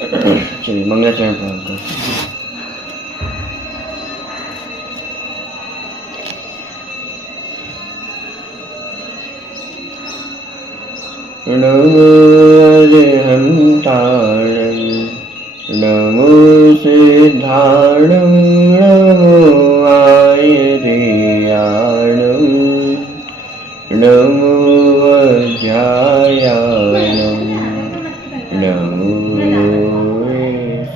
चलिए मंगलाचरण प्रारंभ करते हैं। नमो अरिहंताणं नमो सिद्धाणं नमो आयुर्याणं नमो वज्रायाणं नमो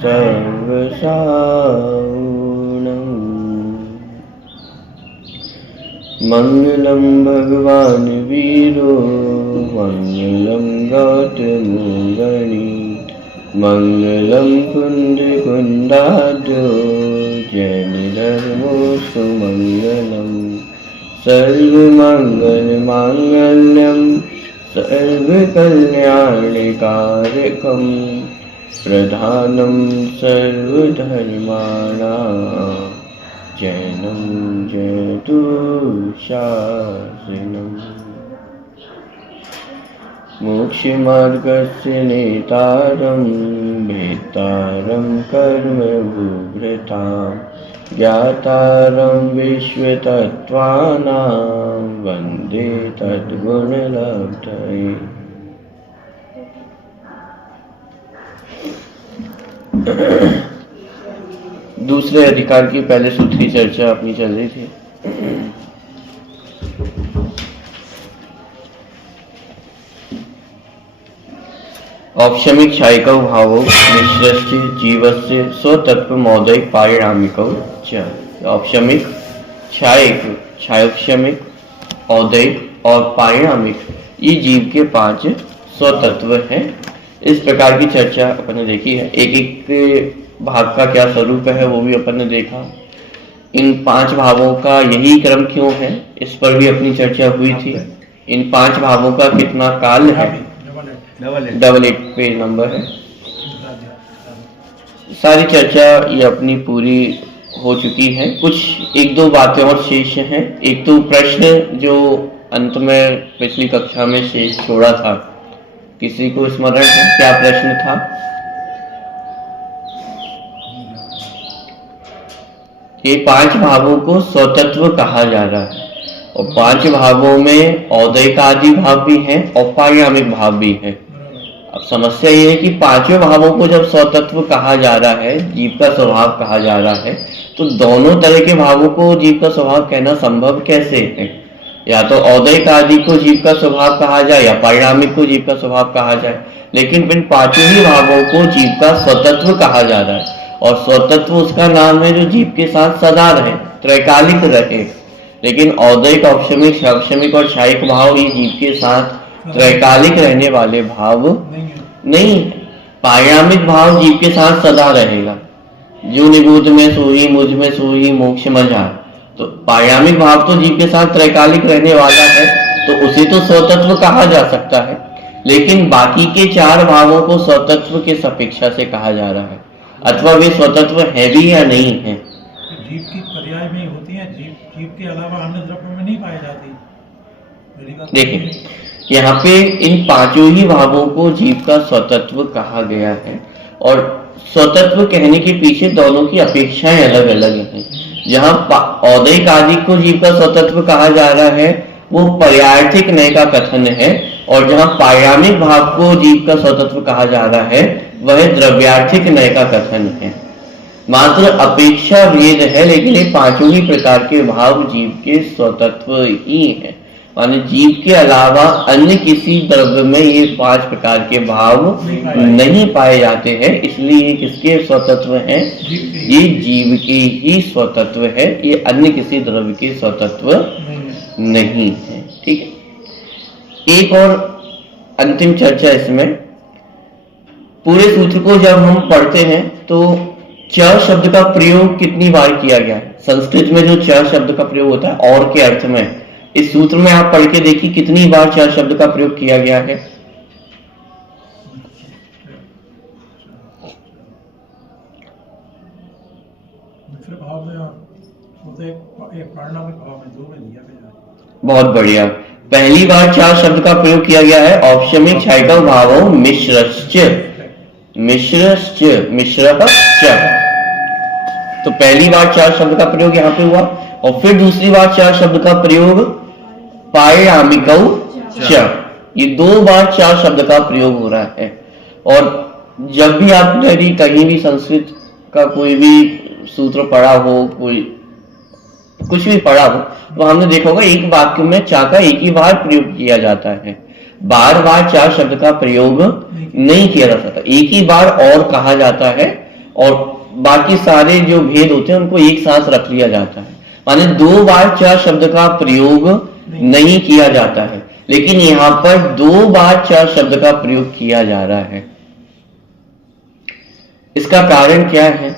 सर्वसाहुणं। मंगलं भगवान् वीरो मंगलं गौतमो गणी मंगलं कुन्दकुन्दाद्यो जैनधर्मोऽस्तु मंगलम् सर्वमङ्गलमाङ्गल्यं सर्वकल्याणकारकं प्रधानं सर्वधर्माणां जैनं जयतु शासनम्। मोक्षमार्गस्य नेतारं भेत्तारं कर्मभूभृतां ज्ञातारं विश्वतत्त्वानां वन्दे तद्गुणलब्धये। दूसरे अधिकार की पहले सूत्र की चर्चा अपनी चल रही थी। औपशमिक क्षायिकौ भावौ मिश्रस्य जीवस्य स्वतत्वमौदयिक पारिणामिकौ च। औपशमिक क्षायिक क्षायोपशमिक औदयिक और पारिणामिक ये जीव के 5 स्वतत्व हैं। इस प्रकार की चर्चा अपन ने देखी है। एक एक भाग का क्या स्वरूप है वो भी अपन ने देखा। इन 5 भावों का यही क्रम क्यों है इस पर भी अपनी चर्चा हुई थी। इन 5 भावों का कितना काल है, डबल एट पेज नंबर है। सारी चर्चा ये अपनी पूरी हो चुकी है। कुछ एक दो बातें और शेष हैं। एक तो प्रश्न जो अंत में पिछली कक्षा में शेष छोड़ा था, किसी को स्मरण है क्या प्रश्न था? ये 5 भावों को स्वतत्व कहा जा रहा है और 5 भावों में औदयिक आदि भाव भी हैं और पारिणामिक भाव भी है। अब समस्या ये है कि 5 भावों को जब स्वतत्व कहा जा रहा है, जीव का स्वभाव कहा जा रहा है, तो दोनों तरह के भावों को जीव का स्वभाव कहना संभव कैसे है? या तो औदयिक आदि को जीव का स्वभाव कहा जाए या पारिणामिक को जीव का स्वभाव कहा जाए। लेकिन इन 5 ही भावों को जीव का स्वतत्व कहा जा रहा है और स्वतत्व उसका नाम है जो जीव के साथ सदा रहे, त्रैकालिक रहे। लेकिन औदयिक, औपशमिक, क्षावशमिक और क्षायिक भाव ये जीव के साथ त्रैकालिक रहने वाले भाव नहीं। पारिणामिक भाव जीव के साथ सदा रहेगा। जो निबोध में सोई, मुझ में सोई, मोक्ष मझार। तो पारिणामिक भाव तो जीव के साथ त्रैकालिक रहने वाला है, तो उसे तो स्वतत्व कहा जा सकता है। लेकिन बाकी के 4 भावों को स्वतत्व के अपेक्षा से कहा जा रहा है, अथवा वे स्वतत्व है भी या नहीं है। जीव की पर्याय में होती है, जीव के अलावा अन्य द्रव्य में नहीं पाई जाती। देखिए यहाँ पे इन 5 ही भावों को जीव का स्वतत्व कहा गया है और स्वतत्व कहने के पीछे दोनों की अपेक्षाएं अलग अलग हैं। जहाँ औदयिक आदि को जीव का स्वतत्व कहा जा रहा है वो पर्यायर्थिक नय का कथन है, और जहाँ पारिणामिक भाव को जीव का स्वतत्व कहा जा रहा है वह द्रव्यार्थिक नय का कथन है। मात्र अपेक्षा भेद है, लेकिन ये 5 ही प्रकार के भाव जीव के स्वतत्व ही है। माने जीव के अलावा अन्य किसी द्रव्य में ये 5 प्रकार के भाव नहीं पाए जाते हैं। इसलिए ये किसके स्वतत्व हैं? ये जीव के ही स्वतत्व है, ये अन्य किसी द्रव्य के स्वतत्व नहीं है। ठीक है। एक और अंतिम चर्चा इसमें, पूरे सूत्र को जब हम पढ़ते हैं तो च शब्द का प्रयोग कितनी बार किया गया है? संस्कृत में जो च शब्द का प्रयोग होता है और के अर्थ में, इस सूत्र में आप पढ़ के देखिए कितनी बार च शब्द का प्रयोग किया गया है। बहुत बढ़िया। पहली बार 4 शब्द का प्रयोग किया गया है औपशमिक क्षायिकौ भावौ मिश्रश्च। मिश्रश्च, मिश्रश्च। तो पहली बार चार शब्द का प्रयोग यहाँ पे हुआ और फिर दूसरी बार चार शब्द का प्रयोग पारयामिकौ च। ये 2 बार चार शब्द का प्रयोग हो रहा है। और जब भी आपने यदि कहीं भी संस्कृत का कोई भी सूत्र पढ़ा हो, कोई कुछ भी पढ़ा हो, तो हमने देखा होगा एक वाक्य में चा का एक ही बार प्रयोग किया जाता है, बार बार चार शब्द का प्रयोग नहीं किया जा सकता, एक ही बार और कहा जाता है और बाकी सारे जो भेद होते हैं उनको एक साथ रख लिया जाता है। माने 2 बार चार शब्द का प्रयोग नहीं किया जाता है, लेकिन यहां पर 2 बार चार शब्द का प्रयोग किया जा रहा है। इसका कारण क्या है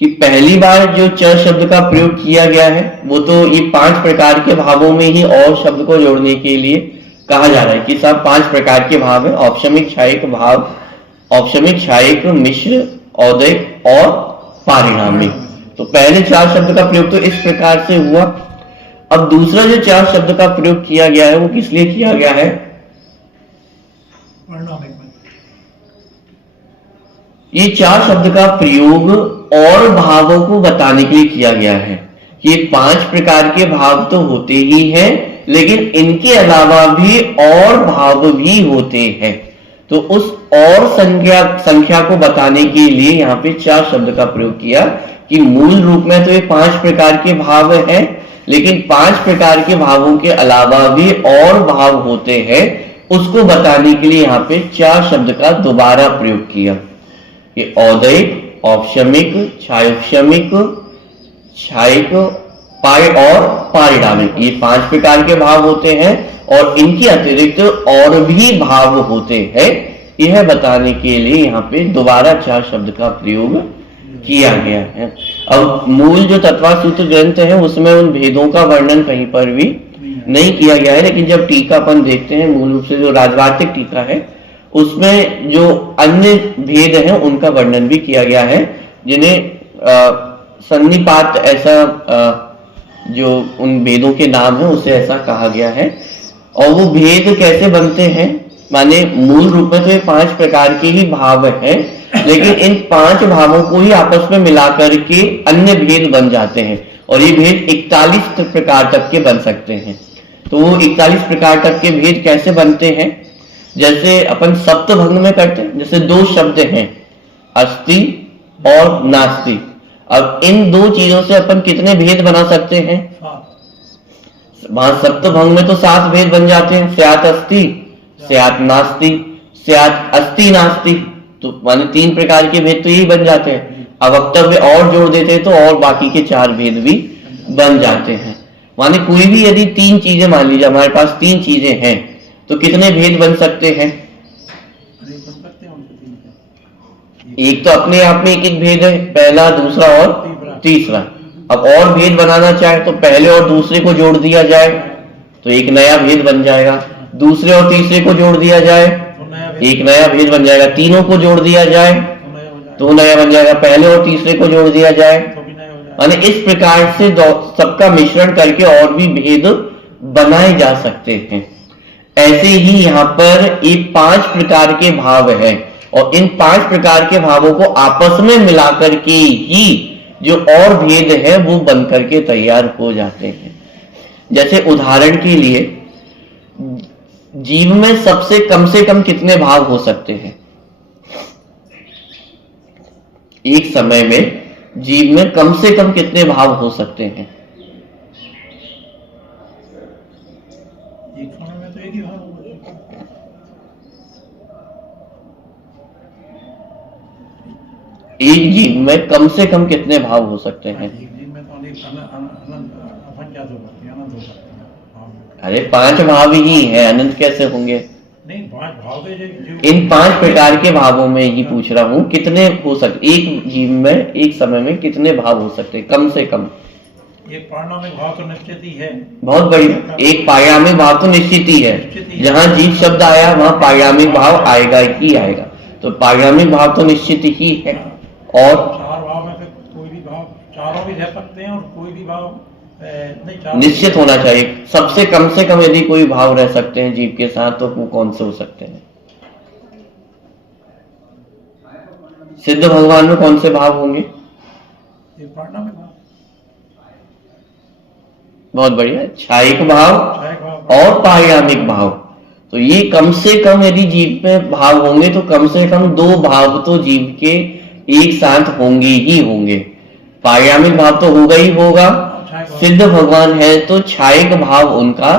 कि पहली बार जो च शब्द का प्रयोग किया गया है वो तो ये 5 प्रकार के भावों में ही और शब्द को जोड़ने के लिए कहा जा रहा है कि सब 5 प्रकार के भाव है, औपशमिक, क्षायिक भाव, औपशमिक, क्षायिक, मिश्र, औदयिक और पारिणामिक। तो पहले 4 शब्द का प्रयोग तो इस प्रकार से हुआ। अब दूसरा जो 4 शब्द का प्रयोग किया गया है वो किस लिए किया गया है? ये 4 शब्द का प्रयोग और भावों को बताने के लिए किया गया है कि ये 5 प्रकार के भाव तो होते ही हैं, लेकिन इनके अलावा भी और भाव भी होते हैं। तो उस और संख्या को बताने के लिए यहाँ पे 4 शब्द का प्रयोग किया कि मूल रूप में तो ये 5 प्रकार के भाव हैं, लेकिन 5 प्रकार के भावों के अलावा भी और भाव होते हैं, उसको बताने के लिए यहाँ पे 4 शब्द का दोबारा प्रयोग किया। ये औदयिक, औपशमिक, क्षायोपशमिक, क्षायिक, पाय और पारिणामिक, ये 5 प्रकार के भाव होते हैं और इनके अतिरिक्त और भी भाव होते हैं, यह बताने के लिए यहाँ पे दोबारा 4 शब्द का प्रयोग किया गया है। अब मूल जो तत्वासूत्र ग्रंथ है उसमें उन भेदों का वर्णन कहीं पर भी नहीं किया गया है, लेकिन जब टीका अपन देखते हैं मूल रूप से जो राजवार्तिक टीका है उसमें जो अन्य भेद हैं उनका वर्णन भी किया गया है, जिन्हें सन्निपात ऐसा जो उन भेदों के नाम है उसे ऐसा कहा गया है। और वो भेद कैसे बनते हैं, माने मूल रूप में तो ये 5 प्रकार के ही भाव हैं, लेकिन इन 5 भावों को ही आपस में मिलाकर के अन्य भेद बन जाते हैं और ये भेद 41 प्रकार तक के बन सकते हैं। तो वो 41 प्रकार तक के भेद कैसे बनते हैं? जैसे अपन सप्तभंग में करते हैं, जैसे 2 शब्द हैं अस्ति और नास्ति। अब इन 2 चीजों से अपन कितने भेद बना सकते हैं? वहां सप्तभंग में तो 7 भेद बन जाते हैं, स्यात् अस्ति, स्यात् नास्ति, स्यात् अस्ति नास्ति, तो माने 3 प्रकार के भेद तो यही बन जाते हैं। अब वक्तव्य और जोड़ देते हैं तो और बाकी के 4 भेद भी बन जाते हैं। माने कोई भी यदि 3 चीजें मान लीजिए हमारे पास 3 चीजें हैं तो कितने भेद बन सकते हैं? एक तो अपने आप में एक भेद है, पहला, दूसरा और तीसरा। अब और भेद बनाना चाहे तो पहले और दूसरे को जोड़ दिया जाए तो एक नया भेद बन जाएगा, दूसरे और तीसरे को जोड़ दिया जाए एक नया भेद बन जाएगा, तीनों को जोड़ दिया जाए तो नया बन जाएगा, पहले और तीसरे को जोड़ दिया जाए, माने इस प्रकार से सबका मिश्रण करके और भी भेद बनाए जा सकते हैं। ऐसे ही यहाँ पर ये 5 प्रकार के भाव है और इन 5 प्रकार के भावों को आपस में मिलाकर के ही जो और भेद है वो बन करके तैयार हो जाते हैं। जैसे उदाहरण के लिए जीव में सबसे कम से कम कितने भाव हो सकते हैं? एक समय में जीव में कम से कम कितने भाव हो सकते हैं? एक जीव में कम से कम कितने भाव हो सकते हैं? अरे 5 भाव ही है, अनंत कैसे होंगे? नहीं, 5 भाव इन 5 प्रकार के भावों में ही पूछ रहा हूं कितने हो सकते, एक जीव में एक समय में कितने भाव हो सकते हैं कम से कम? एक पारिणामिक भाव तो निश्चित ही है। बहुत बढ़िया, एक पारिणामिक भाव तो निश्चित ही है। जहां जीव शब्द आया वहां पारिणामिक भाव आएगा ही आएगा, तो पारिणामिक भाव तो निश्चित ही है। और 4 भाव में फिर कोई भी भाव, चारों भी रह सकते हैं और कोई भी भाव नहीं, निश्चित होना चाहिए। सबसे कम से कम यदि कोई भाव रह सकते हैं जीव के साथ तो वो कौन से हो सकते हैं? सिद्ध भगवान में कौन से भाव होंगे? ये पारिणामिक भाव, बहुत बढ़िया, छायिक भाव छायक भाव, और पारिणामिक भाव। तो ये कम से कम यदि जीव में भाव होंगे तो कम से कम 2 भाव तो जीव के एक साथ होंगे ही होंगे। पारिणामिक भाव तो होगा ही होगा, छायक भाव, सिद्ध भगवान है तो छायक भाव उनका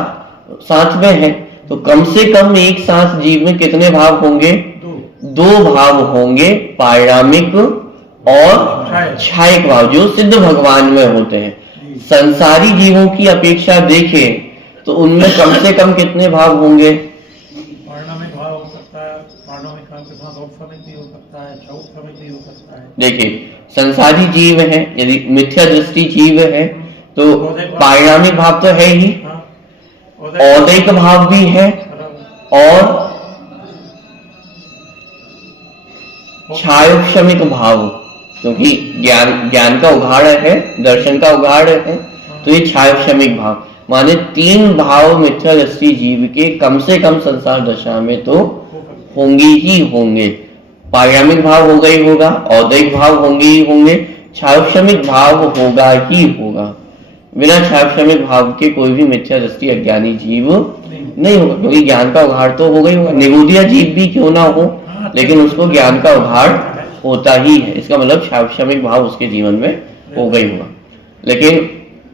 साथ में है। तो कम से कम एक साथ जीव में कितने भाव होंगे? 2 भाव होंगे, पारिणामिक और छायक भाव, जो सिद्ध भगवान में होते हैं। संसारी जीवों की अपेक्षा देखें तो उनमें कम से कम कितने भाव होंगे? पारिणामिक भाव हो सकता है, पारिणामिक भाव के साथ औपसमिक भी हो सकता है, चौपसमिक भी हो सकता है। देखिए, संसारी जीव है, यदि मिथ्या दृष्टि जीव है तो पारिणामिक भाव तो है ही, औदैक भाव भी है और छायोपशमिक भाव, क्योंकि ज्ञान का उघाड़ है, दर्शन का उघाड़ है, तो ये छायोपशमिक भाव, माने 3 भाव मिथ्या दृष्टि जीव के कम से कम संसार दशा में तो होंगे ही होंगे। पारिणामिक भाव होगा ही होगा, औदैक भाव होंगे ही होंगे, छायोपशमिक भाव होगा ही होगा। बिना छायोपशमिक भाव के कोई भी मिथ्या दृष्टि अज्ञानी जीव नहीं होगा, क्योंकि ज्ञान का उघाड़ तो होगा ही होगा। निगूढ़िया जीव भी क्यों ना हो, लेकिन उसको ज्ञान का उघाड़ होता ही है। इसका मतलब छायोपशमिक भाव उसके जीवन में होगा ही होगा। लेकिन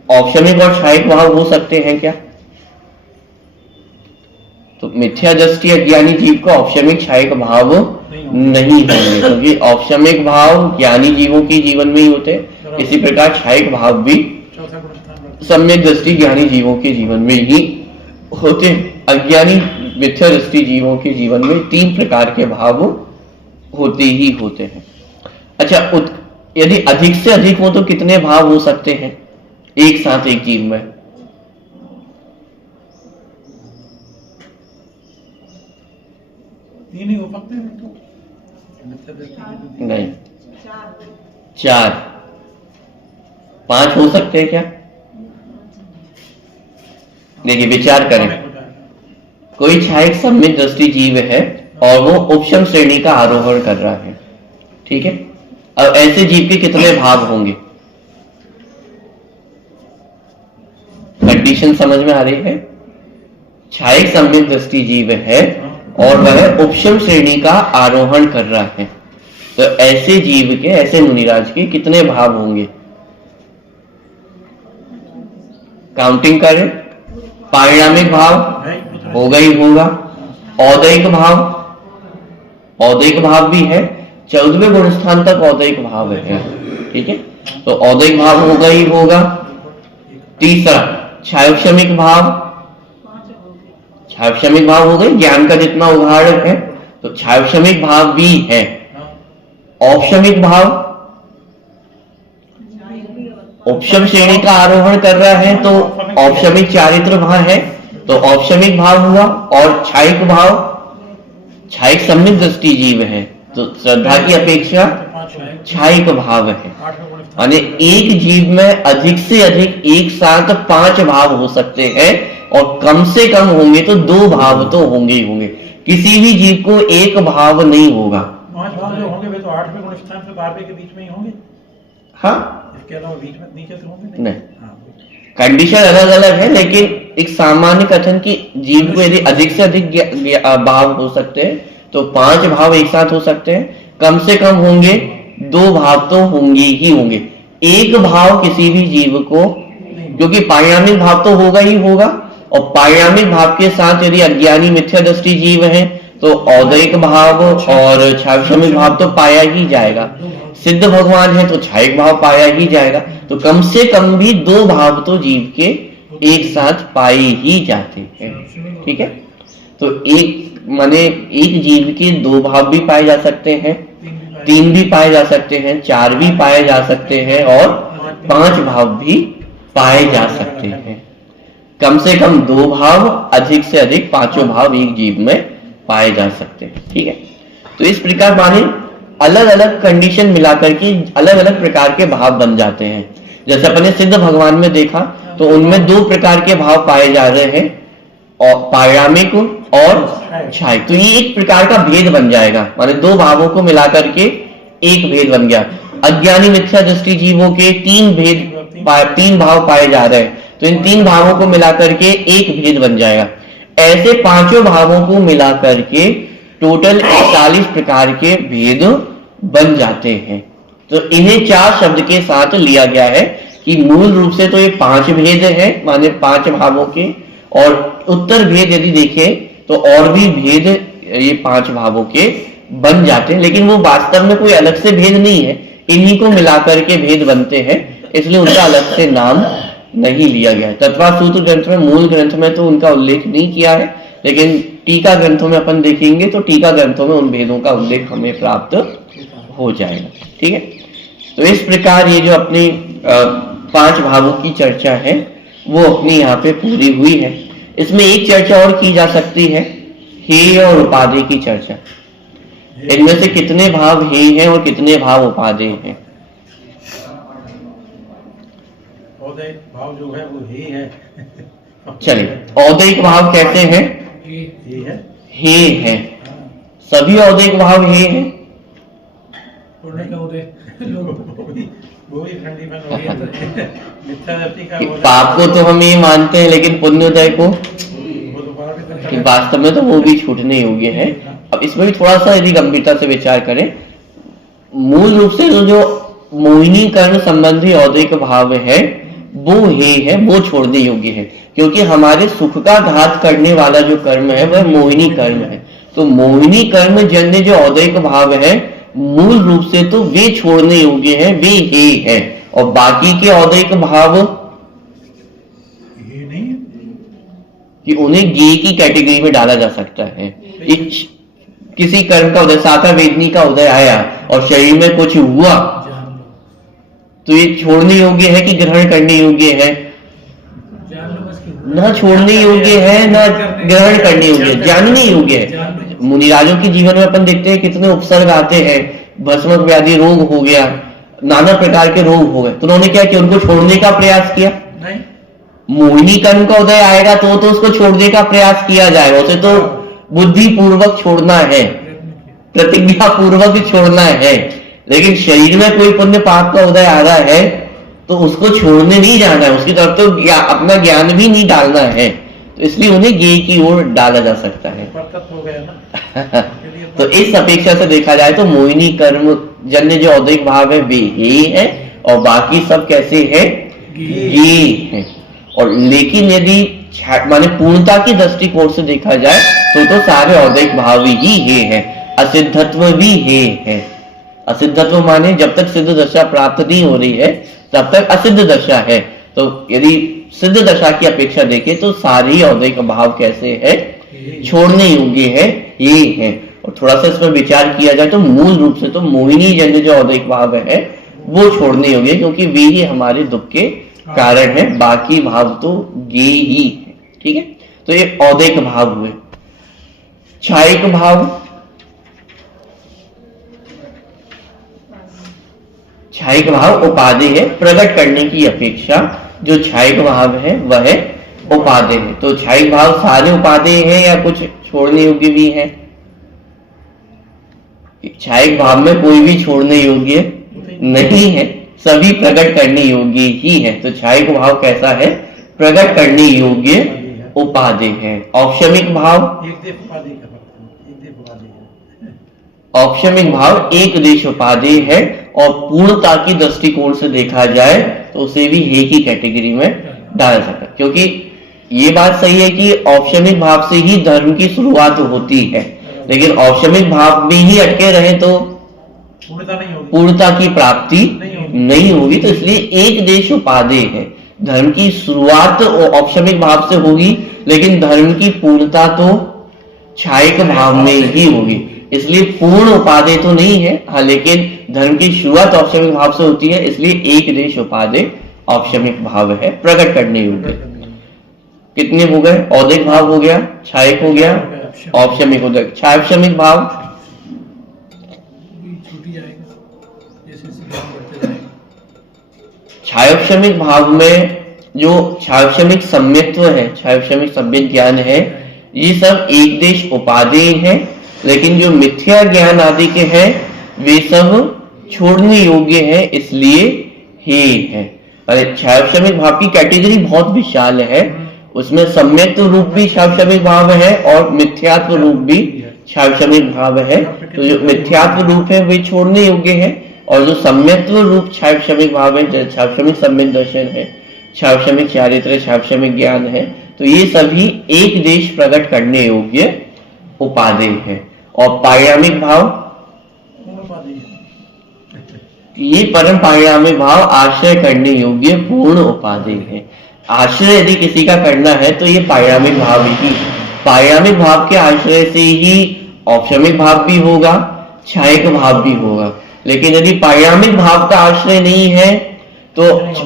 औपशमिक और छायिक भाव हो सकते हैं क्या? तो मिथ्या दृष्टि अज्ञानी जीव को औपशमिक छायिक भाव नहीं होंगे, क्योंकि औपशमिक भाव ज्ञानी जीवों के जीवन में ही होते हैं। इसी प्रकार छायिक भाव भी सम्यक दृष्टि ज्ञानी जीवों के जीवन में ही होते हैं। अज्ञानी मिथ्या दृष्टि जीवों के जीवन में 3 प्रकार के भाव होते ही होते हैं। अच्छा, यदि अधिक से अधिक हो तो कितने भाव हो सकते हैं एक साथ एक जीव में? तीन ही हो सकते हैं तो नहीं, 4 5 हो सकते हैं क्या? देखिए, विचार करें, कोई छायक सम्यक दृष्टि जीव है और वो उपशम श्रेणी का आरोहण कर रहा है, ठीक है। अब ऐसे जीव के कितने भाव होंगे? कंडीशन समझ में आ रही है? छायक सम्यक दृष्टि जीव है और वह उपशम श्रेणी का आरोहण कर रहा है, तो ऐसे जीव के, ऐसे मुनिराज के कितने भाव होंगे? काउंटिंग करें। पारिणामिक भाव होगा ही होगा, औदैक भाव भी है, 14वें गुण स्थान तक औदैक भाव है, ठीक है, तो औदैक भाव होगा ही होगा। तीसरा, छायोपशमिक भाव हो गए, ज्ञान का जितना उघाड़ है तो छायोपशमिक भाव भी है। औपशमिक भाव, उपशम श्रेणी का आरोहण कर रहा है तो औपशमिक चारित्र भाव है, तो औपशमिक भाव हुआ। और छायिक भाव, छायिक सम्यक दृष्टि जीव है तो श्रद्धा की अपेक्षा छायिक भाव है। यानी एक जीव में अधिक से अधिक एक साथ 5 भाव हो सकते हैं और कम से कम होंगे तो 2 भाव तो होंगे ही होंगे। किसी भी जीव को एक भाव नहीं होगा। 5 भाव जो होंगे वे तो 8वें गुण स्थान से 12वें के बीच में ही होंगे। हाँ, इसके अलावा बीच में नीचे से होंगे नहीं। कंडीशन अलग अलग है, लेकिन एक सामान्य कथन की जीव को यदि अधिक से अधिक भाव हो सकते हैं तो 5 भाव एक साथ हो सकते हैं, कम से कम होंगे 2 भाव तो होंगे ही होंगे। एक भाव किसी भी जीव को, क्योंकि पारिणामिक भाव तो होगा ही होगा, और पारिणामिक भाव के साथ यदि अज्ञानी मिथ्या दृष्टि जीव है तो औदैक भाव और छायोपशमिक भाव तो पाया ही जाएगा। सिद्ध भगवान है तो छायिक भाव पाया ही जाएगा, तो कम से कम भी 2 भाव तो जीव के एक साथ पाए ही जाते हैं, ठीक है। तो एक जीव के 2 भाव भी पाए जा सकते हैं, 3 भी पाए जा सकते हैं, 4 भी पाए जा सकते हैं और 5 भाव भी पाए जा सकते हैं। कम से कम 2 भाव, अधिक से अधिक 5 भाव एक जीव में पाए जा सकते हैं, ठीक है। तो इस प्रकार माने अलग अलग कंडीशन मिलाकर के अलग अलग प्रकार के भाव बन जाते हैं। जैसे अपने सिद्ध भगवान में देखा तो उनमें 2 प्रकार के भाव पाए जा रहे हैं, और पारिणामिक और छायिक। तो ये एक प्रकार का भेद बन जाएगा, माने 2 भावों को मिलाकर के एक भेद बन गया। अज्ञानी मिथ्या दृष्टि जीवों के तीन भाव पाए जा रहे हैं, तो इन तीन भावों को मिलाकर के एक भेद बन जाएगा। ऐसे पांचों भावों को मिलाकर के टोटल 41 प्रकार के भेद बन जाते हैं। तो इन्हें 4 शब्द के साथ लिया गया है कि मूल रूप से तो ये 5 भेद है, माने 5 भावों के, और उत्तर भेद यदि देखें तो और भी भेद ये 5 भावों के बन जाते हैं, लेकिन वो वास्तव में कोई अलग से भेद नहीं है, इन्हीं को मिलाकर के भेद बनते हैं, इसलिए उनका अलग से नाम नहीं लिया गया है। तत्वार्थ सूत्र ग्रंथ में, मूल ग्रंथ में तो उनका उल्लेख नहीं किया है, लेकिन टीका ग्रंथों में अपन देखेंगे तो टीका ग्रंथों में उन भेदों का उल्लेख हमें प्राप्त हो जाएगा। ठीक है, तो इस प्रकार ये जो अपनी 5 भावों की चर्चा है वो अपनी यहाँ पे पूरी हुई है। इसमें एक चर्चा और की जा सकती है, हेय और उपादेय की चर्चा। इनमें से कितने भाव हेय हैं और कितने भाव उपादेय हैं? औदैहिक भाव जो है वो हे है। चलिए, औदैहिक भाव कैसे हैं? हे है, हे है। सभी औदैहिक भाव हे हैं। वो भी खंडीपन हो गया। मिथ्या दृष्टि का पाप को तो हम ये मानते हैं, लेकिन पुण्योदय को वास्तव में तो वो भी छूटने योग्य है। अब इसमें भी थोड़ा सा यदि गंभीरता से विचार करें, मूल रूप से जो मोहिनी कर्म संबंधी औदैहिक भाव है वो है, वो छोड़ने योग्य है, क्योंकि हमारे सुख का घात करने वाला जो कर्म है वह मोहिनी कर्म है। तो मोहिनी कर्म जन्य जो औदैहिक भाव है मूल रूप से तो वे छोड़ने योग्य है, वे हे है, और बाकी के औदैहिक भाव ये नहीं कि उन्हें गे की कैटेगरी में डाला जा सकता है। किसी कर्म का उदय, शाखा वेदनी का उदय आया और शरीर में कुछ हुआ तो ये छोड़ने योग्य है कि ग्रहण करने योग्य है? ना छोड़ने योग्य है ना ग्रहण करने योग्य है, जानने योग्य है। मुनिराजों के जीवन में अपन देखते हैं कितने उपसर्ग आते हैं, भस्मक व्याधि रोग हो गया, नाना प्रकार के रोग हो गए, तो उन्होंने क्या किया? उनको छोड़ने का प्रयास किया नहीं। मोहिनी कर्म का उदय आएगा तो उसको छोड़ने का प्रयास किया जाएगा, उसे तो बुद्धि पूर्वक छोड़ना है, प्रतिज्ञा पूर्वक छोड़ना है। लेकिन शरीर में कोई पुण्य पाप का उदय आ रहा है तो उसको छोड़ने नहीं जाना है, उसकी तरफ तो अपना ज्ञान भी नहीं डालना है, तो इसलिए उन्हें गे की ओर डाला जा सकता है। हो गया ना। तो इस अपेक्षा से देखा जाए तो मोहिनी कर्म जन्य जो औदैहिक भाव है वे हे है, और बाकी सब कैसे है? गे है। और लेकिन यदि माने पूर्णता की दृष्टिकोण से देखा जाए तो सारे औदैहिक भाव ही हे है। असिद्धत्व भी हे है। असिद्धत्व माने जब तक सिद्ध दशा प्राप्त नहीं हो रही है तब तक असिद्ध दशा है। तो यदि सिद्ध दशा की अपेक्षा देखें तो सारी औदैहिक भाव कैसे है? छोड़ने योग्य है, ये है। और थोड़ा सा इसमें विचार किया जाए तो मूल रूप से तो मोहिनी जन्य जो औदैहिक भाव है वो छोड़ने योग्य है, क्योंकि वे ही हमारे दुख के कारण है, बाकी भाव तो गे ही है। ठीक है, तो ये औदैहिक भाव हुए। छायिक भाव, छायिक भाव उपादेय है, प्रकट करने की अपेक्षा जो छायिक भाव है वह उपादेय है। तो छायिक भाव सारे उपादेय है या कुछ छोड़ने योग्य भी है? छायिक भाव में कोई भी छोड़ने योग्य नहीं है, सभी प्रकट करने योग्य ही है। तो छायिक भाव कैसा है? प्रकट करने योग्य उपादेय है। औपशमिक भाव, औपशमिक भाव एक देश उपादेय है, और पूर्णता की दृष्टिकोण से देखा जाए तो उसे भी हे की कैटेगरी में डाला सकता है, क्योंकि ये बात सही है कि औपशमिक भाव से ही धर्म की शुरुआत होती है, लेकिन औपशमिक भाव में ही अटके रहे तो पूर्णता की प्राप्ति नहीं होगी। तो इसलिए एक देश उपादेय है। धर्म की शुरुआत औपशमिक भाव से होगी, लेकिन धर्म की पूर्णता तो छायिक भाव में ही होगी। इसलिए पूर्ण उपादेय तो नहीं है, हाँ, लेकिन धर्म की शुरुआत औपशमिक भाव से होती है, इसलिए एक देश उपादेय औपशमिक भाव है, प्रकट करने योग्य। कितने हो गए? औदैहिक भाव हो गया, छायिक हो गया, औपशमिक हो गया। छायोपशमिक भाव छायोपशमिक भाव में जो छायोपशमिक सम्यत्व है, छायोपशमिक सम्यक ज्ञान है, ये सब एक देश उपादेय है, लेकिन जो मिथ्या ज्ञान आदि के हैं वे सब छोड़ने योग्य है इसलिए हे है। अरे छायाक्षमिक भाव की कैटेगरी बहुत विशाल है, उसमें सम्यक्त्व रूप भी छायाक्षमिक भाव है और मिथ्यात्व रूप भी छायाक्षमिक भाव है। तो जो मिथ्यात्व रूप है वे छोड़ने योग्य है और जो सम्यक्त्व रूप छायाक्षमिक भाव है, जैसे छायाक्षमिक सम्यक दर्शन है, छायाक्षमिक चारित्र, छायाक्षमिक ज्ञान है, तो ये सभी एक देश प्रकट करने योग्य उपादेय है। और पारिणामिक भाव, ये परम पारिणामिक भाव आश्रय करने योग्य पूर्ण उपादेय है। आश्रय यदि किसी का करना है तो ये पारिणामिक भाव ही, पारिणामिक भाव के आश्रय से ही औपशमिक भाव भी होगा, छायक भाव भी होगा। लेकिन यदि पारिणामिक भाव का आश्रय नहीं है तो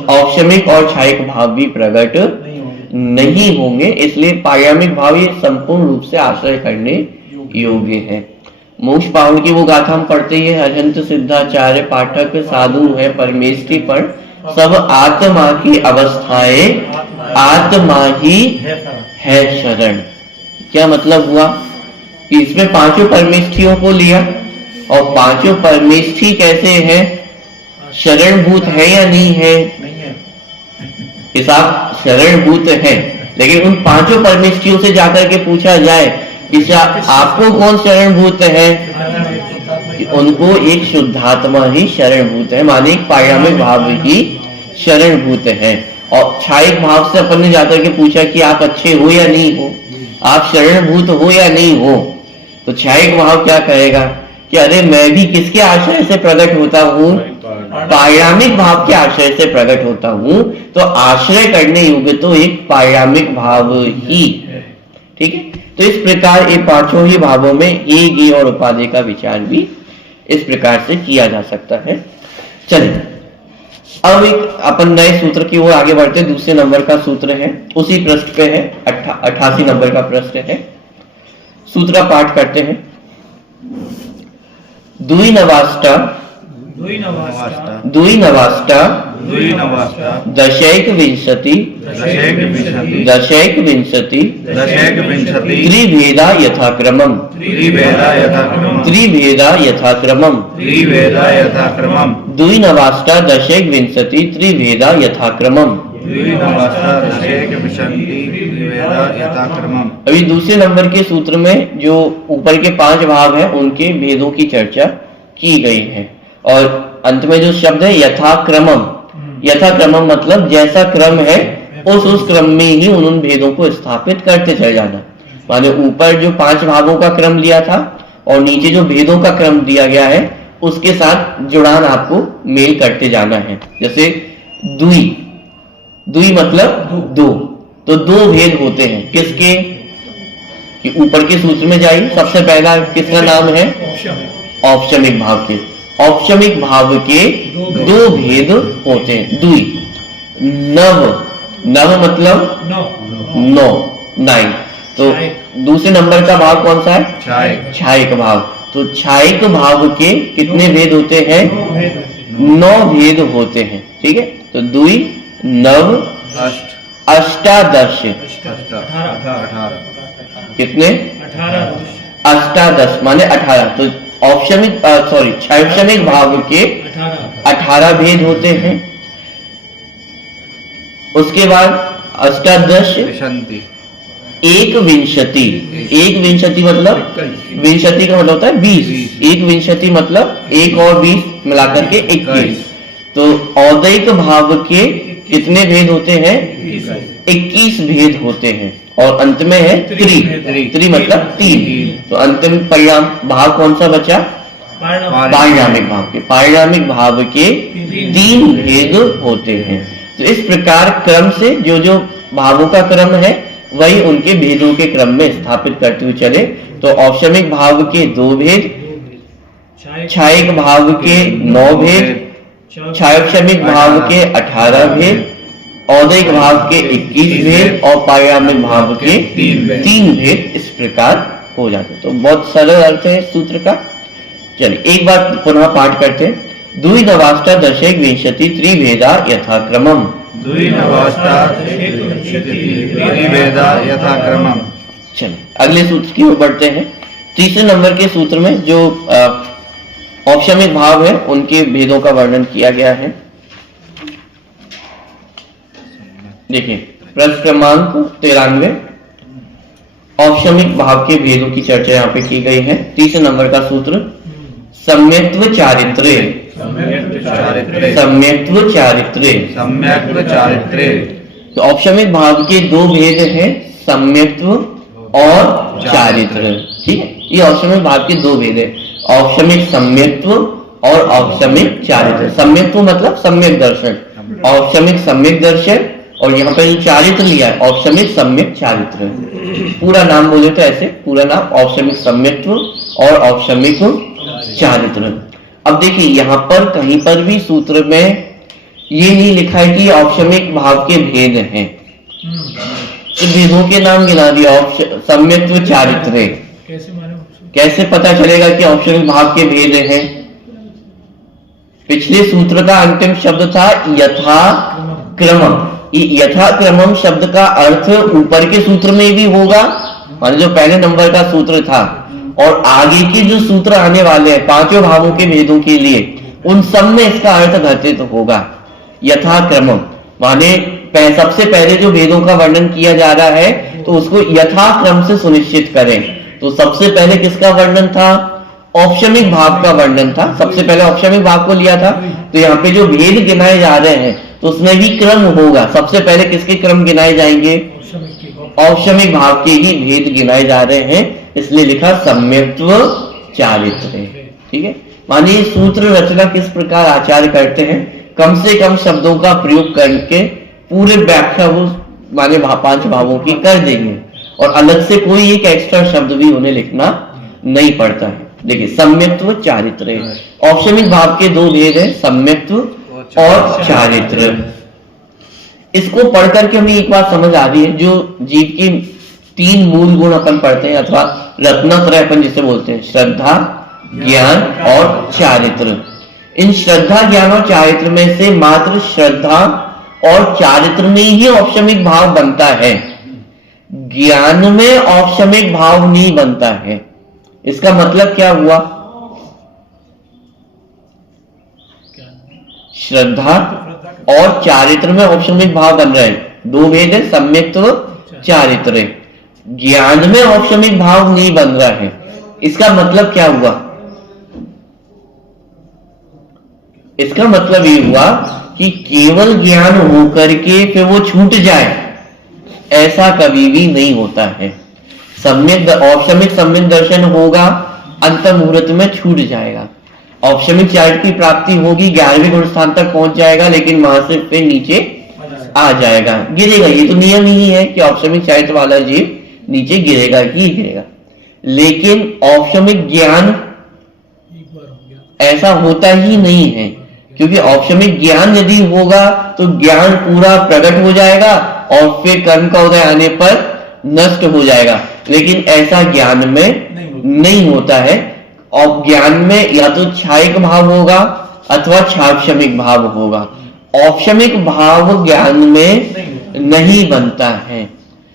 औपशमिक और छायक भाव भी प्रकट नहीं होंगे। इसलिए पारिणामिक भाव ये संपूर्ण रूप से आश्रय करने योग्य है। मोक्ष पावन की वो गाथा हम पढ़ते ही है, अजंत सिद्धाचार्य पाठक साधु है परमेष्टि पर, सब आत्मा की अवस्थाएं आत्मा ही है शरण। क्या मतलब हुआ कि इसमें पांचों परमेष्ठियों को लिया और पांचों परमेष्ठी कैसे हैं, शरणभूत है या नहीं है? हिसाब शरणभूत है, लेकिन उन पांचों परमेष्ठियों से जाकर के पूछा जाए कि आपको कौन शरणभूत है, उनको एक शुद्धात्मा ही शरणभूत है, माने एक पारिणामिक भाव ही शरणभूत है। और छायक भाव से अपन ने जाकर के पूछा कि आप अच्छे हो या नहीं हो, आप शरणभूत हो या नहीं हो, तो छायक भाव क्या कहेगा कि अरे मैं भी किसके आश्रय से प्रकट होता हूँ, पारिणामिक भाव के आश्रय से प्रकट होता हूँ। तो आश्रय करने योग्य तो एक पारिणामिक भाव ही, ठीक है। तो इस प्रकार ये पांचों ही भावों में ये गे और उपाधि का विचार भी इस प्रकार से किया जा सकता है। चलिए अब एक अपन नए सूत्र की ओर आगे बढ़ते, दूसरे नंबर का सूत्र है, उसी पृष्ठ पे है, 88 नंबर का पृष्ठ है। सूत्र का पाठ करते हैं। दुई नवाष्टा दशैक विंशति त्रिभेदा यथाक्रमम् दुई नवाष्टा दशैक विंशति त्रिभेदा यथाक्रमम्। अभी दूसरे नंबर के सूत्र में जो ऊपर के 5 भाग हैं उनके भेदों की चर्चा की गई है और अंत में जो शब्द है यथाक्रमम्, यथाक्रमम् मतलब जैसा क्रम है उस क्रम में ही उन भेदों को स्थापित करते चले जाना। माने ऊपर जो 5 भागों का क्रम लिया था और नीचे जो भेदों का क्रम दिया गया है उसके साथ जुड़ान आपको मेल करते जाना है। जैसे दुई, दुई मतलब दो, तो 2 भेद होते हैं किसके, कि ऊपर के सूत्र में जाइए, सबसे पहला किसका नाम है, औपशमिक भाव के। औपशमिक भाव के 2 भेद होते हैं। दुई, नव, नव मतलब 9, 9। तो दूसरे नंबर का भाव कौन सा है, छायक भाव। तो छायक भाव के कितने भेद होते हैं, 9 भेद होते हैं, ठीक है। तो दुई, नव, अष्टादश, कितने, अष्टादश माने 18। तो औपशमिक छायाक्षमिक भाव के 18 भेद होते हैं। उसके बाद अष्टादश, एक विंशति, एक विंशति मतलब विंशति का मतलब होता है 20, एक विंशति मतलब 1 और 20 मिलाकर के 21। तो औदैक भाव के कितने भेद होते हैं, 21 भेद होते हैं। और अंत में है त्रि मतलब 3। तो अंतिम परिणाम भाव कौन सा बचा, पारिणामिक भाव के। पारिणामिक भाव के 3 भेद होते हैं। तो इस प्रकार क्रम से जो जो भावों का क्रम है वही उनके भेदों के क्रम में स्थापित करते हुए चले। तो औपशमिक भाव के 2 भेद, छायक भाव के 9 भेद, छायाक्षमिक भाव के 18 भेद, औदैक भाव के 21 भेद और पारिणामिक भाव के 3 भेद इस प्रकार हो जाते। तो बहुत सरल अर्थ है सूत्र का। चलिए एक बार पुनः पाठ करते हैं। दुई नवाष्टा दशैक विंशति त्रिभेदा यथाक्रमम्। चलिए अगले सूत्र की ओर बढ़ते हैं। तीसरे नंबर के सूत्र में जो औपशमिक भाव है उनके भेदों का वर्णन किया गया है। देखिए प्रश्न क्रमांक 93 औपशमिक भाव के भेदों की चर्चा यहाँ पे की गई है। तीसरे नंबर का सूत्र सम्यक्त्व चारित्र्य। सम्यक्त्व चारित्र्य। तो औपशमिक भाव के दो भेद हैं, सम्यक्त्व और चारित्र्य। ठीक है, ये औपशमिक भाव के दो भेद है, औपशमिक सम्यक्त्व और औपशमिक चारित्र्य। सम्यक्त्व मतलब सम्यक दर्शन, औपशमिक सम्यक दर्शन, और यहाँ पे जो चारित्र लिया है औपशमिक सम्यक चारित्र। पूरा नाम बोले तो ऐसे, पूरा नाम औपशमिक सम्यक्त्व और औपशमिक चारित्र। अब देखिए यहाँ पर कहीं पर भी सूत्र में ये नहीं लिखा है कि औपशमिक भाव के भेद हैं, तो भेदों के नाम गिना दिया, सम्यक्त्व चारित्र। कैसे पता चलेगा कि औपशमिक भाव के भेद हैं? पिछले सूत्र का अंतिम शब्द था यथा क्रमम। यथा क्रमम शब्द का अर्थ ऊपर के सूत्र में भी होगा, माने जो पहले नंबर का सूत्र था, और आगे के जो सूत्र आने वाले हैं पांचों भावों के भेदों के लिए, उन सब में इसका अर्थ घटित होगा। यथा क्रमम माने सबसे पहले जो भेदों का वर्णन किया जा रहा है तो उसको यथा क्रम से सुनिश्चित करें। तो सबसे पहले किसका वर्णन था? औपशमिक भाव का वर्णन था। सबसे पहले औपशमिक भाव को लिया था, तो यहाँ पे जो भेद गिनाए जा रहे हैं तो उसमें भी क्रम होगा। सबसे पहले किसके क्रम गिनाए जाएंगे? औपशमिक भाव के ही भेद गिनाए जा रहे हैं, इसलिए लिखा सम्यक्त्व चारित्र्य। ठीक है, मानिए सूत्र रचना किस प्रकार आचार्य करते हैं, कम से कम शब्दों का प्रयोग करके पूरे व्याख्या वो माने पांच भावों की कर देंगे, और अलग से कोई एक एक्स्ट्रा शब्द भी उन्हें लिखना नहीं पड़ता है। देखिए सम्यक्त्व चारित्र्य, औपशमिक भाव के दो भेद है, सम्यक्त्व और चारित्र्य। इसको पढ़ करके हमें एक बात समझ आ रही है, जो जीव की तीन मूल गुण अपन पढ़ते हैं अथवा रत्नत्रय अपन जिसे बोलते हैं, श्रद्धा, ज्ञान और चारित्र। इन श्रद्धा, ज्ञान और चारित्र में से मात्र श्रद्धा और चारित्र में ही औपशमिक भाव बनता है, ज्ञान में औपशमिक भाव नहीं बनता है। इसका मतलब क्या हुआ? श्रद्धा और चारित्र में औपशमिक भाव बन रहे हैं, दो भेद है, सम्यक्त्व चारित्र। ज्ञान में औपशमिक भाव नहीं बन रहा है, इसका मतलब क्या हुआ? इसका मतलब ये हुआ कि केवल ज्ञान होकर के फिर वो छूट जाए, ऐसा कभी भी नहीं होता है। सम्यक औपशमिक सम्यक दर्शन होगा, अंत मुहूर्त में छूट जाएगा। औपशमिक चारित्र की प्राप्ति होगी, 11वें गुण स्थान तक पहुंच जाएगा, लेकिन वहां से फिर नीचे आ जाएगा, गिरेगा। ये तो नियम ही है कि औपशमिक चारित्र वाला जीव नीचे गिरेगा ही गिरेगा। लेकिन औपशमिक ज्ञान ऐसा होता ही नहीं है, क्योंकि औपशमिक ज्ञान यदि होगा तो ज्ञान पूरा प्रकट हो जाएगा और फिर कर्म का उदय आने पर नष्ट हो जाएगा। लेकिन ऐसा ज्ञान में नहीं होता है, और ज्ञान में या तो छायक भाव होगा अथवा छापशमिक भाव होगा। औपशमिक भाव ज्ञान में नहीं बनता है।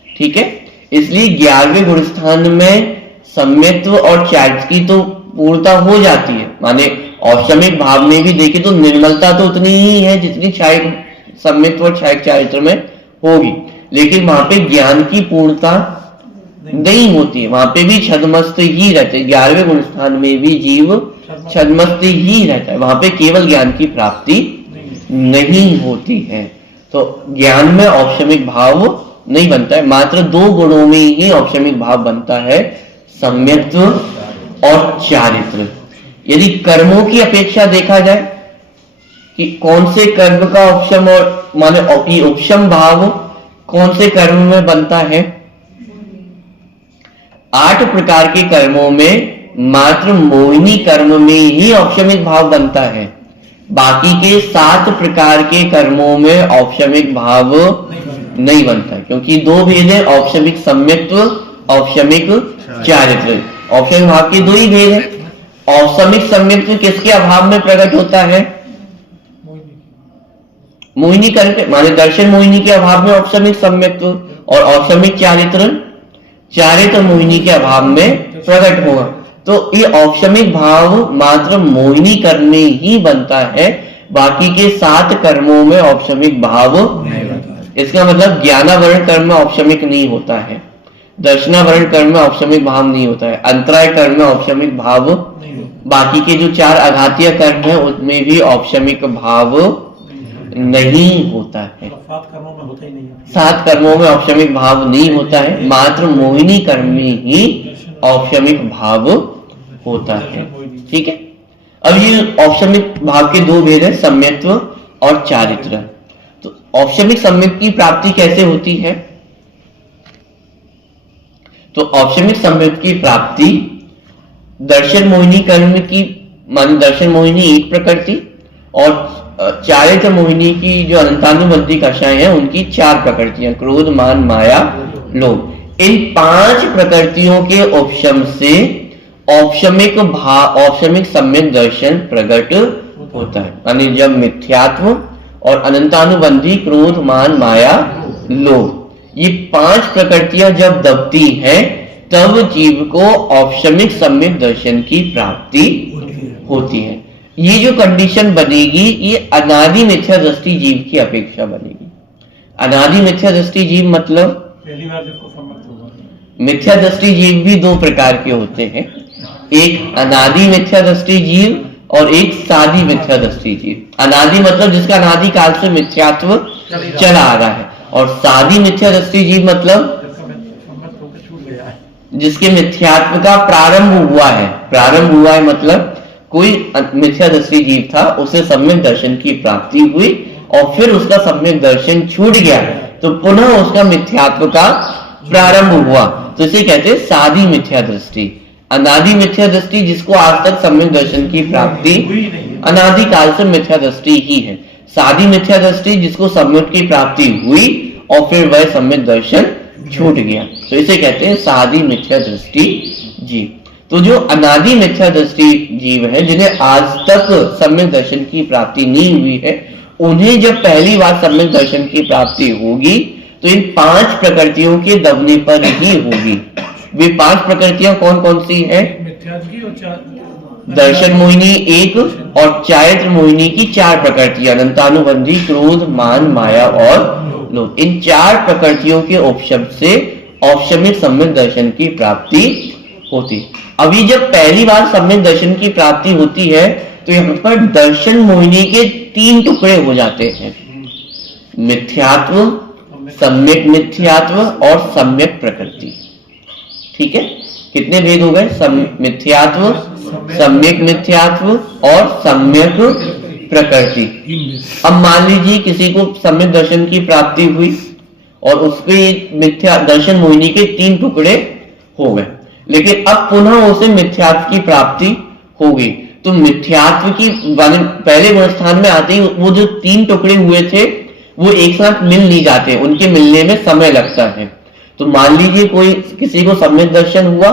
ठीक है, इसलिए 11वें गुण स्थान में सम्यक्त्व और चारित्र की तो पूर्णता हो जाती है, माने औपशमिक भाव में भी देखे तो निर्मलता तो उतनी ही है जितनी छायक सम्यक्त्व और छायक चारित्र में होगी, लेकिन वहां पे ज्ञान की पूर्णता नहीं होती है, वहां पे भी छद्मस्त ही रहते हैं। 11वें गुण स्थान में भी जीव छद्मस्त ही रहता है, वहां पे केवल ज्ञान की प्राप्ति नहीं होती है। तो ज्ञान में औपशमिक भाव नहीं बनता है, मात्र दो गुणों में ही औपशमिक भाव बनता है, सम्यक्त्व और चारित्र। यदि कर्मों की अपेक्षा देखा जाए कि कौन से कर्म का उपशम और माने उपशम भाव कौन से कर्म में बनता है, 8 प्रकार के कर्मों में मात्र मोहिनी कर्म में ही औपशमिक भाव बनता है, बाकी के 7 प्रकार के कर्मों में औपशमिक भाव नहीं बनता, क्योंकि दो भेद है, औपशमिक सम्यक्त्व, औपशमिक चारित्र। औपशमिक भाव के दो ही भेद है। औपशमिक सम्यक्त्व किसके अभाव में प्रकट होता है? मोहिनी कर्म के माने दर्शन मोहिनी के अभाव में औपशमिक सम्यक्त्व, और औपशमिक चारित्र चारित्र मोहिनी के अभाव में प्रकट होगा। तो ये औपशमिक भाव मात्र मोहिनी कर्म में ही बनता है, बाकी के 7 कर्मों में औपशमिक भाव नहीं बनता है। इसका मतलब ज्ञानावरण कर्म में औपशमिक नहीं होता है, दर्शनावरण कर्म में औपशमिक भाव नहीं होता है, अंतराय कर्म में औपशमिक भाव, नहीं होता। बाकी के जो 4 आघातीय कर्म है उनमें भी औपशमिक भाव नहीं होता है। मतलब 7 कर्मों में होता ही नहीं है। 7 कर्मों में औपशमिक भाव नहीं होता है, मात्र मोहिनी कर्म में ही औपशमिक भाव होता है। ठीक है, अब ये औपशमिक भाव के 2 भेद है, सम्यक्त्व और चारित्र। तो औपशमिक सम्यक की प्राप्ति कैसे होती है? तो औपशमिक सम्यक की प्राप्ति दर्शन मोहिनी कर्म की, मान दर्शन मोहिनी एक प्रकृति और चारित्र मोहिनी की जो अनंतानुबंधी कषाय है उनकी 4 प्रकृतियां, क्रोध, मान, माया, लोभ। इन 5 प्रकृतियों के उपशम से औपशमिक सम्यक दर्शन प्रकट होता है। यानी जब मिथ्यात्व और अनंतानुबंधी क्रोध, मान, माया, लोभ, ये 5 प्रकृतियां जब दबती हैं तब जीव को औपशमिक सम्यक दर्शन की प्राप्ति होती है। ये जो कंडीशन बनेगी ये अनादि मिथ्या दृष्टि जीव की अपेक्षा बनेगी। अनादि मिथ्या दृष्टि जीव मतलब पहली बार जिसको सम्मत होगा। मिथ्या दृष्टि जीव भी 2 प्रकार के होते हैं, एक अनादि मिथ्या दृष्टि जीव और एक सादी मिथ्या दृष्टि जीव। अनादि मतलब जिसका अनादि काल से मिथ्यात्व चला आ रहा है, और सादी मिथ्या दृष्टि जीव मतलब जिसका सम्मत होकर छूट गया है। जिसके मिथ्यात्व का प्रारंभ हुआ है। प्रारंभ हुआ है मतलब कोई मिथ्या दृष्टि जीव था, उसे सम्यक दर्शन की प्राप्ति हुई और फिर उसका सम्यक दर्शन छूट गया तो पुनः उसका मिथ्यात्व का प्रारंभ हुआ, तो इसे कहते हैं सादी मिथ्या दृष्टि। अनादि मिथ्या दृष्टि जिसको आज तक सम्यक दर्शन की प्राप्ति अनादि काल से मिथ्या दृष्टि ही है। सादी मिथ्या दृष्टि जिसको सम्यक की प्राप्ति हुई और फिर वह सम्यक दर्शन छूट गया, तो इसे कहते हैं सादी मिथ्या दृष्टि जीव। तो जो अनादि मिथ्या दृष्टि जीव है जिन्हें आज तक सम्यक दर्शन की प्राप्ति नहीं हुई है, उन्हें जब पहली बार सम्यक दर्शन की प्राप्ति होगी तो इन 5 प्रकृतियों के दबने पर ही होगी। वे 5 प्रकृतियां कौन कौन सी हैं? दर्शन मोहिनी 1 और चारित्र मोहिनी की 4 प्रकृतियां, अनंतानुबंधी, क्रोध, मान, माया और लोभ। इन 4 प्रकृतियों के उपशम से औपशमिक सम्यक दर्शन की प्राप्ति होती। अभी जब पहली बार सम्यक दर्शन की प्राप्ति होती है तो यहाँ पर दर्शन मोहिनी के 3 टुकड़े हो जाते हैं, मिथ्यात्व, सम्यक मिथ्यात्व और सम्यक प्रकृति। ठीक है, कितने भेद हो गए? मिथ्यात्व, सम्यक मिथ्यात्व और सम्यक प्रकृति। अब मान लीजिए किसी को सम्यक दर्शन की प्राप्ति हुई और उसके मिथ्या दर्शन मोहिनी के 3 टुकड़े हो गए, लेकिन अब पुनः उसे मिथ्यात्व की प्राप्ति हो गई, तो मिथ्यात्व की पहले गुण स्थान में आते ही वो जो 3 टुकड़े हुए थे वो एक साथ मिल नहीं जाते, उनके मिलने में समय लगता है। तो मान लीजिए कोई किसी को सम्यक दर्शन हुआ,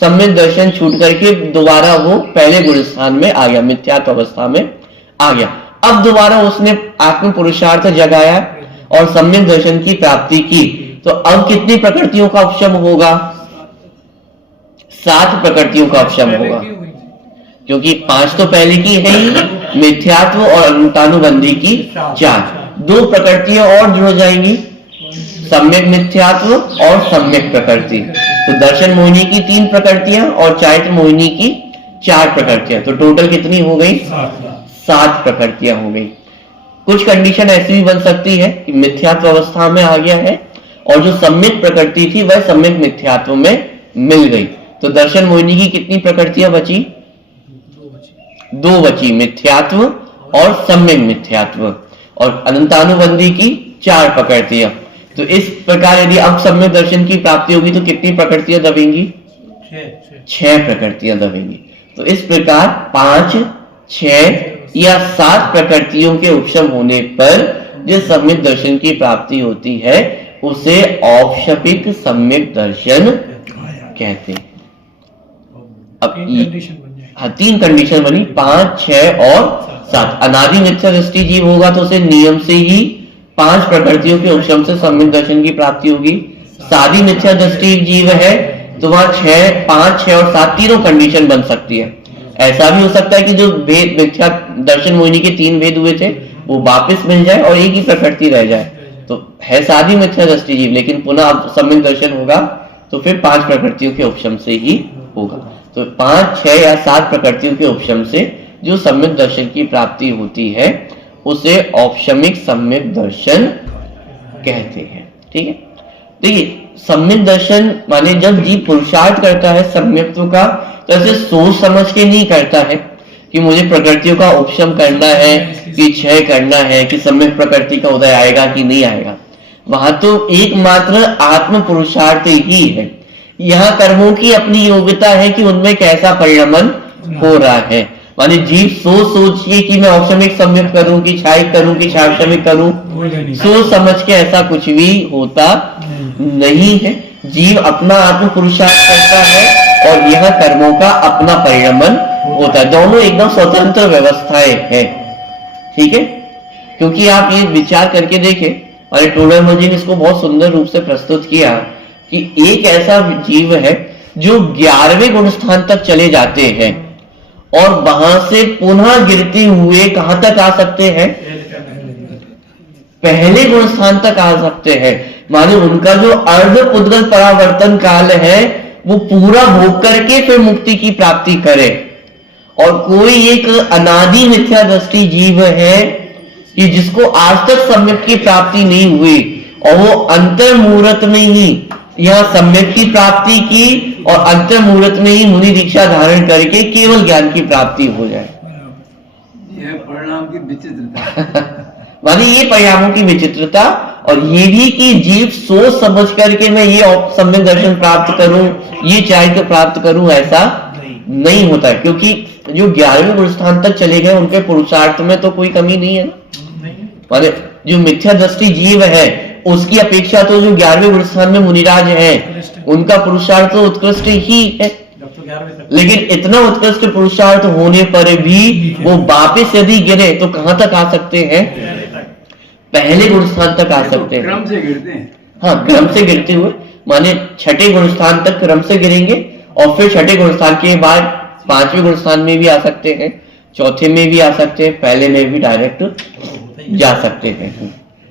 सम्यक दर्शन छूट करके दोबारा वो पहले गुण स्थान में आ गया, मिथ्यात्व अवस्था में आ गया। अब दोबारा उसने आत्म पुरुषार्थ जगाया और सम्यक दर्शन की प्राप्ति की, तो अब कितनी प्रकृतियों का उपशम होगा? 7 प्रकृतियों का उपशम होगा, क्योंकि 5 तो पहले की है ही, मिथ्यात्व और अनंतानुबंधी की 4, 2 प्रकृतियां और जुड़ जाएंगी, सम्यक मिथ्यात्व और सम्यक प्रकृति। तो दर्शन मोहिनी की 3 प्रकृतियां और चारित्र मोहिनी की 4 प्रकृतियां, तो टोटल कितनी हो गई? 7 प्रकृतियां हो गई। कुछ कंडीशन ऐसी भी बन सकती है कि मिथ्यात्व अवस्था में आ गया है और जो सम्यक प्रकृति थी वह सम्यक मिथ्यात्व में मिल गई, तो दर्शन मोहिनी की कितनी प्रकृतियां बची? 2 बची, मिथ्यात्व और सम्यक मिथ्यात्व, और अनंतानुबंधी की 4 प्रकृतियां। तो इस प्रकार यदि अब सम्यक दर्शन की प्राप्ति होगी तो कितनी प्रकृतियां दबेंगी? 6 प्रकृतियां दबेंगी। तो इस प्रकार 5, 6 या 7 प्रकृतियों के उपशम होने पर जिस सम्यक दर्शन की प्राप्ति होती है उसे औपशमिक सम्यक दर्शन कहते हैं। अब 3 कंडीशन बनी, 5, 6 और 7। अनादि मिथ्या दृष्टि जीव होगा तो उसे नियम से ही 5 प्रकृतियों के उपशम से सम्यक दर्शन की प्राप्ति होगी। सादी मिथ्या दृष्टि जीव है तो वहां 6, 5, 6 और 7 तीनों कंडीशन बन सकती है। ऐसा भी हो सकता है कि जो भेद मिथ्या दर्शन मोहिनी के 3 भेद हुए थे वो वापस मिल जाए और एक ही प्रकृति रह जाए, तो है सारी मिथ्या दृष्टि जीव, लेकिन पुनः अब सम्यक दर्शन होगा तो फिर 5 प्रकृतियों के उपशम से ही होगा। तो 5, 6 या 7 प्रकृतियों के उपशम से जो सम्यक दर्शन की प्राप्ति होती है उसे औपशमिक सम्यक दर्शन कहते हैं। ठीक है, देखिए सम्यक दर्शन माने जब जीव पुरुषार्थ करता है सम्यक्त्व का, तो ऐसे सोच समझ के नहीं करता है कि मुझे प्रकृतियों का उपशम करना है, कि क्षय करना है, कि सम्यक प्रकृति का उदय आएगा कि नहीं आएगा। वहां तो एकमात्र आत्म पुरुषार्थ ही है। यहाँ कर्मों की अपनी योग्यता है कि उनमें कैसा परिणमन हो रहा है। माने जीव सोच के कि मैं औपशमिक सम्यक करूं कि क्षायिक करूं कि सार्वशमिक करूं, सोच समझ के ऐसा कुछ भी होता नहीं है। जीव अपना आत्म पुरुषार्थ करता है और यह कर्मों का अपना परिणमन होता है। दोनों एकदम स्वतंत्र व्यवस्थाएं हैं। ठीक है, क्योंकि आप ये विचार करके देखें, और टोडरमल जी ने इसको बहुत सुंदर रूप से प्रस्तुत किया कि एक ऐसा जीव है जो 11वें गुण स्थान तक चले जाते हैं और वहां से पुनः गिरते हुए कहां तक आ सकते हैं, पहले गुण स्थान तक आ सकते हैं। माने उनका जो अर्ध पुद्गल परावर्तन काल है वो पूरा भोग करके फिर मुक्ति की प्राप्ति करे। और कोई एक अनादि मिथ्या दृष्टि जीव है कि जिसको आज तक सम्यक की प्राप्ति नहीं हुई और वो अंतर मुहूर्त में ही यह सम्यक की प्राप्ति की और अंतर मुहूर्त में ही मुनि दीक्षा धारण करके केवल ज्ञान की प्राप्ति हो जाए। यह परिणाम की विचित्रता माने ये परिणामों की विचित्रता, और ये भी कि जीव सोच समझ करके मैं ये सम्यक दर्शन प्राप्त करूं, ये चारित्र प्राप्त करूं, ऐसा नहीं होता है। क्योंकि जो 11वें गुण स्थान तक चले गए उनके पुरुषार्थ में तो कोई कमी नहीं है ना। माने जो मिथ्या दृष्टि जीव है उसकी अपेक्षा तो जो 11वें गुण स्थान में मुनिराज है उनका पुरुषार्थ तो उत्कृष्ट ही है। लेकिन इतना उत्कृष्ट पुरुषार्थ होने पर भी वो वापस यदि गिरे तो कहां तक आ सकते हैं, पहले गुण स्थान तक आ सकते हैं। क्रम से गिरते हैं। हाँ, क्रम से गिरते हुए, माने 6ठे गुण स्थान तक क्रम से गिरेंगे और फिर 6ठे गुण स्थान के बाद 5वें गुण स्थान में भी आ सकते हैं, 4थे में भी आ सकते हैं, पहले में भी डायरेक्ट जा सकते हैं।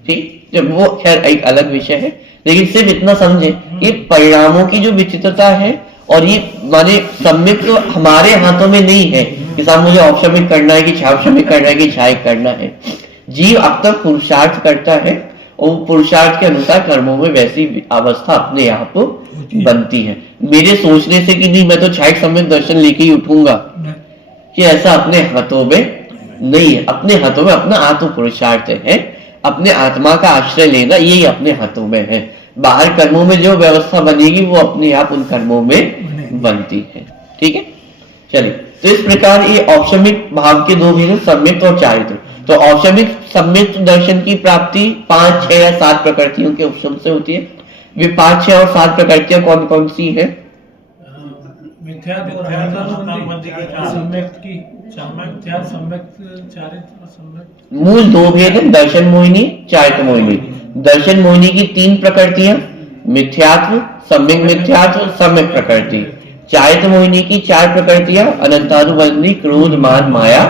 ठीक, जब वो खैर एक अलग विषय है, लेकिन सिर्फ इतना समझे ये परिणामों की जो विचित्रता है, और ये माने सम्यक तो हमारे हाथों में नहीं है कि साहब मुझे औपशमिक करना है कि छावशमिक करना है कि क्षायिक करना है। जीव अब तक पुरुषार्थ करता है और पुरुषार्थ के अनुसार कर्मों में वैसी अवस्था अपने आप बनती है। मेरे सोचने से कि नहीं मैं तो क्षायिक सम्यक दर्शन लेके ही उठूंगा, कि ऐसा अपने हाथों में नहीं है। अपने हाथों में अपना आत्म पुरुषार्थ है, अपने आत्मा का आश्रय लेना यही अपने हाथों में है। बाहर कर्मों में जो व्यवस्था बनेगी वो अपने आप उन कर्मों में बनती है। ठीक है, चलिए, तो इस प्रकार ये औपशमिक भाव के 2 भेद, सम्यक और चारित्र। तो औपशमिक सम्यक दर्शन की प्राप्ति 5, 6 या 7 प्रकृतियों के उपशम से होती है। वे 5, 6 और 7 प्रकृतियां कौन कौन सी है? मूल 2 भेद है, दर्शन मोहिनी, चारित्र मोहिनी। दर्शन मोहिनी की 3 प्रकृतियां, मिथ्यात्व, सम्यक मिथ्यात्व, सम्यक प्रकृति। चारित्र मोहिनी की 4 प्रकृतियां, अनंतानुबंधी, क्रोध, मान, माया।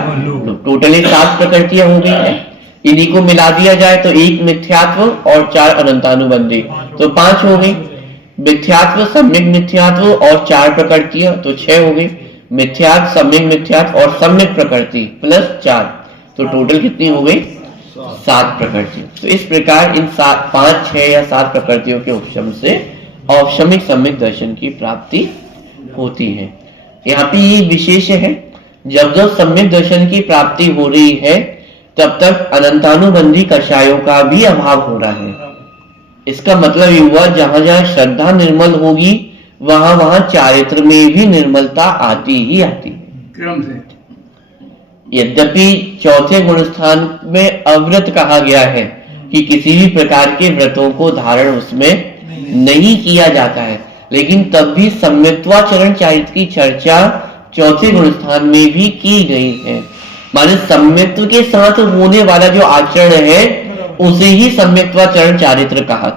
टोटली 7 प्रकृतियां हो गई है। इन्हीं को मिला दिया जाए तो 1 मिथ्यात्व और 4 अनंतानुबंधी, तो 5 हो गई। मिथ्यात्व, सम्यक मिथ्यात्व और 4 प्रकृतियां तो 6 हो गई। मिथ्यात्व, सम्यक मिथ्यात्व और सम्यक प्रकृति प्लस 4, तो टोटल कितनी हो गई? 7 प्रकृति। तो इस प्रकार इन 5, 6 या 7 प्रकृतियों के उपशम से औपशमिक सम्यक दर्शन की प्राप्ति होती है। यहाँ पे ये विशेष है, जब जब सम्यक दर्शन की प्राप्ति हो रही है तब तक अनंतानुबंधी कषायों का भी अभाव हो रहा है। इसका मतलब ये हुआ जहां जहां श्रद्धा निर्मल होगी वहां वहां चारित्र में भी निर्मलता आती ही आती है क्रम से। यद्यपि 4थे गुण स्थान में अव्रत कहा गया है कि किसी भी प्रकार के व्रतों को धारण उसमें नहीं किया जाता है, लेकिन तब भी सम्यक्त्वाचरण चारित्र की चर्चा 4थे गुण स्थान में भी की गई है। माने सम्यक्त्व के साथ होने वाला जो आचरण है उसे ही सम्यक्त्वाचरण चारित्र कहा।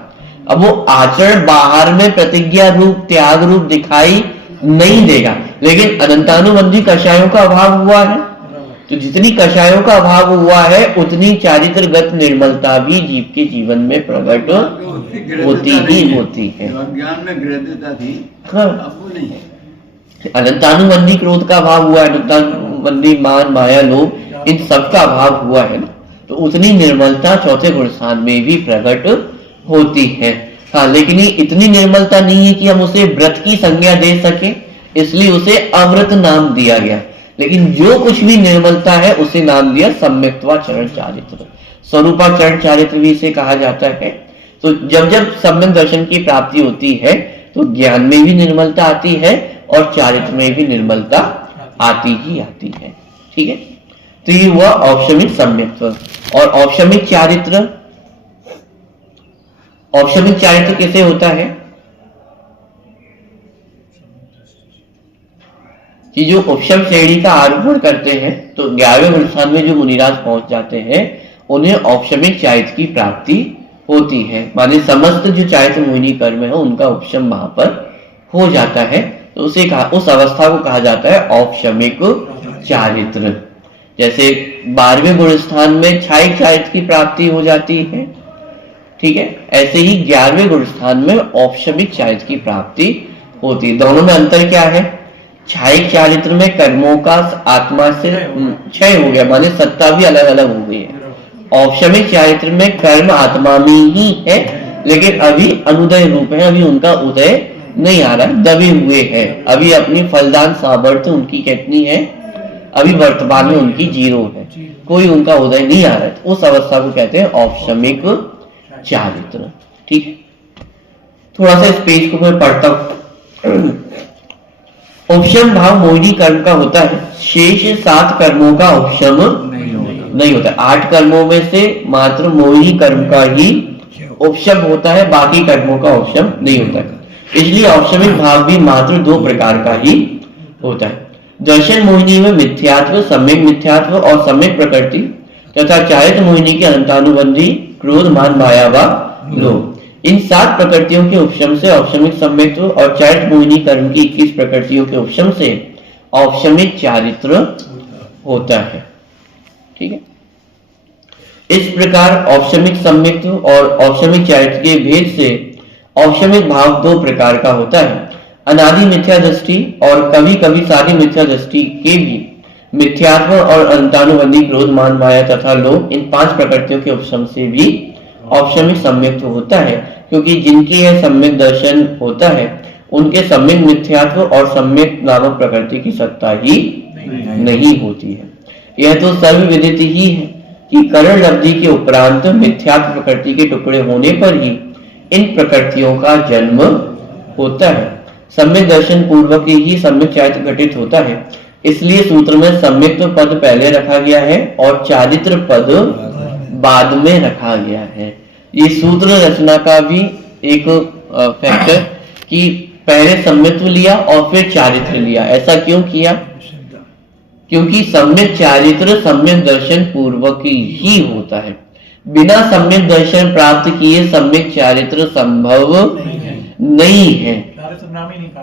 अब वो आचरण बाहर में प्रतिज्ञा रूप त्याग रूप दिखाई नहीं देगा, लेकिन अनंतानुबंधी कषायों का अभाव हुआ है, तो जितनी कषायों का अभाव हुआ है उतनी चारित्रगत निर्मलता भी जीव के जीवन में प्रकट होती ही होती है। ज्ञान में गृहता थी, हाँ, अब वो नहीं है। अनंतानुबंधी क्रोध का अभाव हुआ है, अनंतानुबंधी मान माया लोभ इन सब का अभाव हुआ है ना, तो उतनी निर्मलता चौथे गुण स्थान में भी प्रकट होती है। हाँ, लेकिन ये इतनी निर्मलता नहीं है कि हम उसे व्रत की संज्ञा दे सके, इसलिए उसे अव्रत नाम दिया गया। लेकिन जो कुछ भी निर्मलता है उसे नाम दिया सम्यक्त्वाचरण चारित्र, स्वरूपाचरण चारित्र भी इसे कहा जाता है। तो जब जब सम्यक दर्शन की प्राप्ति होती है तो ज्ञान में भी निर्मलता आती है और चारित्र में भी निर्मलता आती ही आती है। ठीक है, तो ये हुआ औपशमिक सम्यक्त्व। और औपशमिक चारित्र, औपशमिक चारित्र कैसे होता है कि जो उपशम श्रेणी का आरोपण करते हैं तो 11वें गुण स्थान में जो मुनिराज पहुंच जाते हैं उन्हें औपशमिक चारित्र की प्राप्ति होती है, माने समस्त जो चारित्र मोहिनी कर्म है उनका उपशम वहां पर हो जाता है, तो उसे उस अवस्था को कहा जाता है औपशमिक चारित्र। जैसे 12वें गुण स्थान में छायिक चारित्र की प्राप्ति हो जाती है, ठीक है, ऐसे ही 11वें गुण स्थान में औपशमिक चारित्र की प्राप्ति होती है। दोनों में अंतर क्या है? छायिक चारित्र में कर्मों का आत्मा से क्षय हो गया, माने सत्ता भी अलग अलग हो गई है। औपशमिक चारित्र में कर्म आत्मा में ही है लेकिन अभी अनुदय रूप है, अभी उनका उदय नहीं आ रहा, दबे हुए हैं, अभी अपनी फलदान सामर्थ्य उनकी कितनी है, अभी वर्तमान में उनकी 0 है, कोई उनका उदय नहीं आ रहा है, तो उस अवस्था को कहते हैं औपशमिक चारित्र। ठीक है, थोड़ा सा इस पेज को मैं पढ़ता हूं। उपशम भाव मोहिनी कर्म का होता है, शेष 7 कर्मों का उपशम नहीं होता। 8 कर्मों में से मात्र मोहिनी कर्म का ही उपशम होता है, बाकी कर्मों का उपशम नहीं होता है। इसलिए औपशमिक भाव भी मात्र 2 प्रकार का ही होता है। दर्शन मोहिनी में मिथ्यात्व, सम्यक मिथ्यात्व और सम्यक प्रकृति तथा चारित्र मोहिनी के अनंतानुबंधी क्रोध मान माया व लोभ, इन 7 प्रकृतियों के उपशम से औपशमिक सम्यक्त्व और चारित्र मोहिनी कर्म की 21 प्रकृतियों के उपशम से औपशमिक चारित्र होता है। ठीक है, इस प्रकार औपशमिक सम्यक्त्व और औपशमिक चारित्र के भेद से औपशमिक भाव 2 प्रकार का होता है, अनादि मिथ्या दृष्टि और कभी कभी सारी मिथ्या दृष्टि के भी मिथ्यात्व और अनंतानुबंधी क्रोध मान माया तथा लोभ, इन 5 प्रकृतियों के उपशम से भी औपशमिक सम्यक्त्व होता है, क्योंकि जिनके यह सम्यक दर्शन होता है उनके सम्यक मिथ्यात्व और सम्यक नामक प्रकृति की सत्ता ही नहीं होती है। यह तो सर्वविदित ही है कि करण लब्धि के उपरांत मिथ्यात्व प्रकृति के टुकड़े होने पर ही इन प्रकृतियों का जन्म होता है। सम्यक दर्शन पूर्वक ही सम्यक चारित्र घटित होता है, इसलिए सूत्र में सम्यक्त्व पद पहले रखा गया है और चारित्र पद बाद में रखा गया है। ये सूत्र रचना का भी एक फैक्टर कि पहले सम्यक्त्व लिया और फिर चारित्र लिया। ऐसा क्यों किया? क्योंकि सम्यक चारित्र सम्यक दर्शन पूर्वक ही होता है, बिना सम्यक दर्शन प्राप्त किए सम्यक चारित्र संभव नहीं है।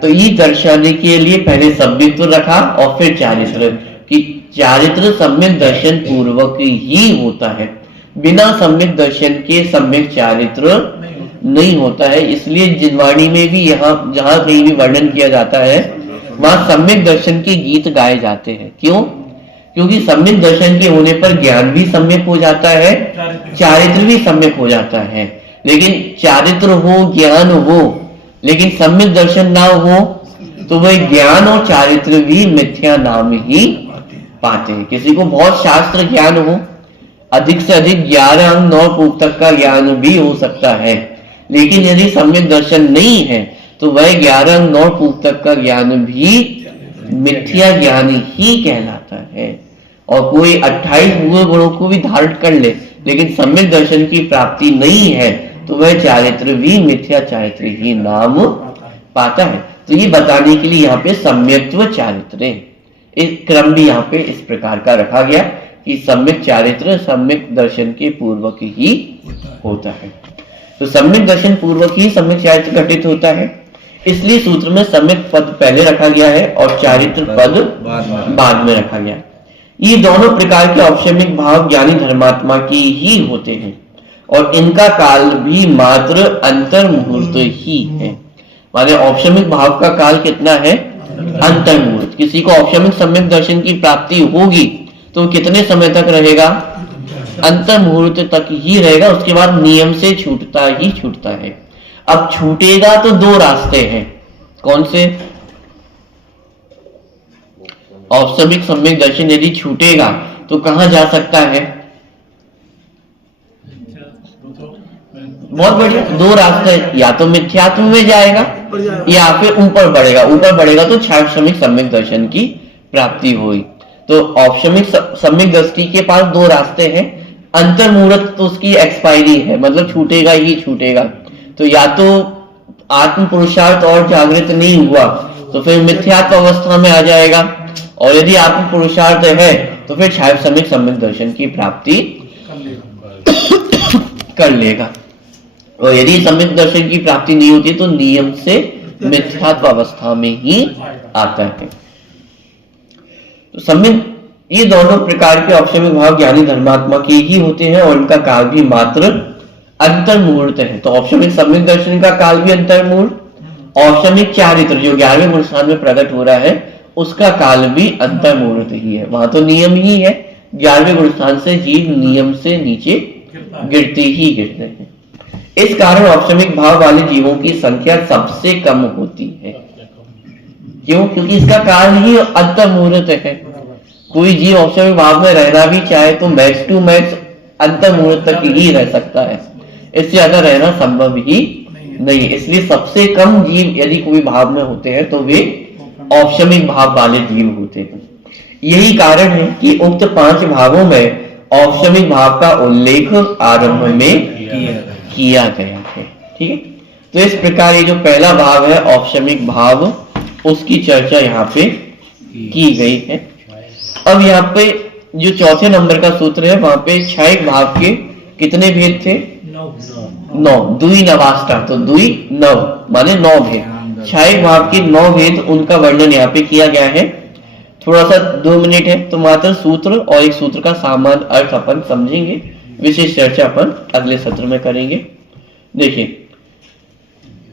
तो ये दर्शाने के लिए पहले सम्यक्त्व रखा और फिर चारित्र, कि चारित्र सम्यक दर्शन पूर्वक ही होता है, बिना सम्यक दर्शन के सम्यक चारित्र नहीं होता है। इसलिए जिनवाणी में भी यहाँ जहां कहीं भी वर्णन किया जाता है वहां सम्यक दर्शन के गीत गाए जाते हैं। क्यों? क्योंकि सम्यक दर्शन के होने पर ज्ञान भी सम्यक हो जाता है, चारित्र भी सम्यक हो जाता है। लेकिन चारित्र हो, ज्ञान हो, लेकिन सम्यक दर्शन ना हो तो वह ज्ञान और चारित्र भी मिथ्या नाम ही पाते हैं। किसी को बहुत शास्त्र ज्ञान हो, अधिक से अधिक 11 अंग 9 पूर्व तक का ज्ञान भी हो सकता है, लेकिन यदि सम्यक दर्शन नहीं है तो वह 11 अंग 9 पूर्व तक का ज्ञान भी मिथ्या ज्ञान ही कहलाता है। और कोई 28 पूर्व गुणों को भी धारण कर ले लेकिन सम्यक दर्शन की प्राप्ति नहीं है तो वह चारित्र भी मिथ्या चारित्र ही नाम पाता है। तो ये बताने के लिए यहाँ पे सम्यक्त्व चारित्र एक क्रम भी यहाँ पे इस प्रकार का रखा गया कि सम्यक चारित्र सम्यक दर्शन के पूर्वक ही होता है। तो सम्यक दर्शन पूर्वक ही सम्यक चारित्र घटित होता है, इसलिए सूत्र में सम्यक पद पहले रखा गया है और चारित्र पद बाद में रखा गया है। ये दोनों प्रकार के औपशमिक भाव ज्ञानी धर्मात्मा के ही होते हैं और इनका काल भी मात्र अंतर मुहूर्त ही है। माने औपशमिक भाव का काल कितना है? अंतर मुहूर्त। किसी को औपशमिक सम्यक दर्शन की प्राप्ति होगी तो कितने समय तक रहेगा? अंतर मुहूर्त तक ही रहेगा, उसके बाद नियम से छूटता ही छूटता है। अब छूटेगा तो दो रास्ते हैं, कौन से? औपशमिक सम्यक दर्शन यदि छूटेगा तो कहां जा सकता है? बहुत बढ़िया, दो रास्ते, या तो मिथ्यात्व में जाएगा या फिर ऊपर बढ़ेगा। ऊपर बढ़ेगा तो औपशमिक सम्यक दर्शन की प्राप्ति हुई। तो औपशमिक सम्यक दृष्टि के पास दो रास्ते हैं। अंतर मुहूर्त तो उसकी एक्सपायरी है, मतलब छूटेगा ही छूटेगा। तो या तो आत्म पुरुषार्थ और जागृत नहीं हुआ तो फिर मिथ्यात्व अवस्था में आ जाएगा, और यदि आत्म पुरुषार्थ है तो फिर औपशमिक सम्यक दर्शन की प्राप्ति कर लेगा। और यदि सम्यक दर्शन की प्राप्ति नहीं होती तो नियम से मिथ्यात्व अवस्था में ही आता है। तो सम्यक, ये दोनों प्रकार के औपशमिक भाव ज्ञानी धर्मात्मा के ही होते हैं और इनका काल भी मात्र अंतर मुहूर्त है। तो औपशमिक सम्यक दर्शन का काल भी अंतर मुहूर्त, औपशमिक चारित्र जो 11वें गुण स्थान में प्रकट हो रहा है उसका काल भी अंतर मुहूर्त ही है। वहां तो नियम ही है, 11वें गुण स्थान से जीव नियम से नीचे गिरते ही गिरते हैं। इस कारण औपशमिक भाव वाले जीवों की संख्या सबसे कम होती है। क्यों? क्योंकि इसका काल ही अंतर मुहूर्त है। कोई जीव औपशमिक भाव में रहना भी चाहे तो मैक्स टू मैक्स अंतर मुहूर्त तक ही रह सकता है, इससे ज्यादा रहना संभव ही नहीं। इसलिए सबसे कम जीव यदि कोई भाव में होते हैं तो वे औपशमिक भाव वाले जीव होते हैं। यही कारण है कि उक्त 5 भावों में औपशमिक भाव का उल्लेख आरंभ में किया गया है। ठीक है, तो इस प्रकार ये जो पहला भाव है औपशमिक भाव, उसकी चर्चा यहाँ पे की गई है। अब यहाँ पे जो चौथे नंबर का सूत्र है वहां पे क्षयिक भाव के कितने भेद थे? 9। दुई नवाष्टा, तो दुई नव माने 9 भेद। क्षयिक भाव के 9 भेद, उनका वर्णन यहाँ पे किया गया है। थोड़ा सा 2 मिनट है तो मात्र सूत्र और एक सूत्र का सामान्य अर्थ अपन समझेंगे, विशेष चर्चा अपन अगले सत्र में करेंगे। देखिए,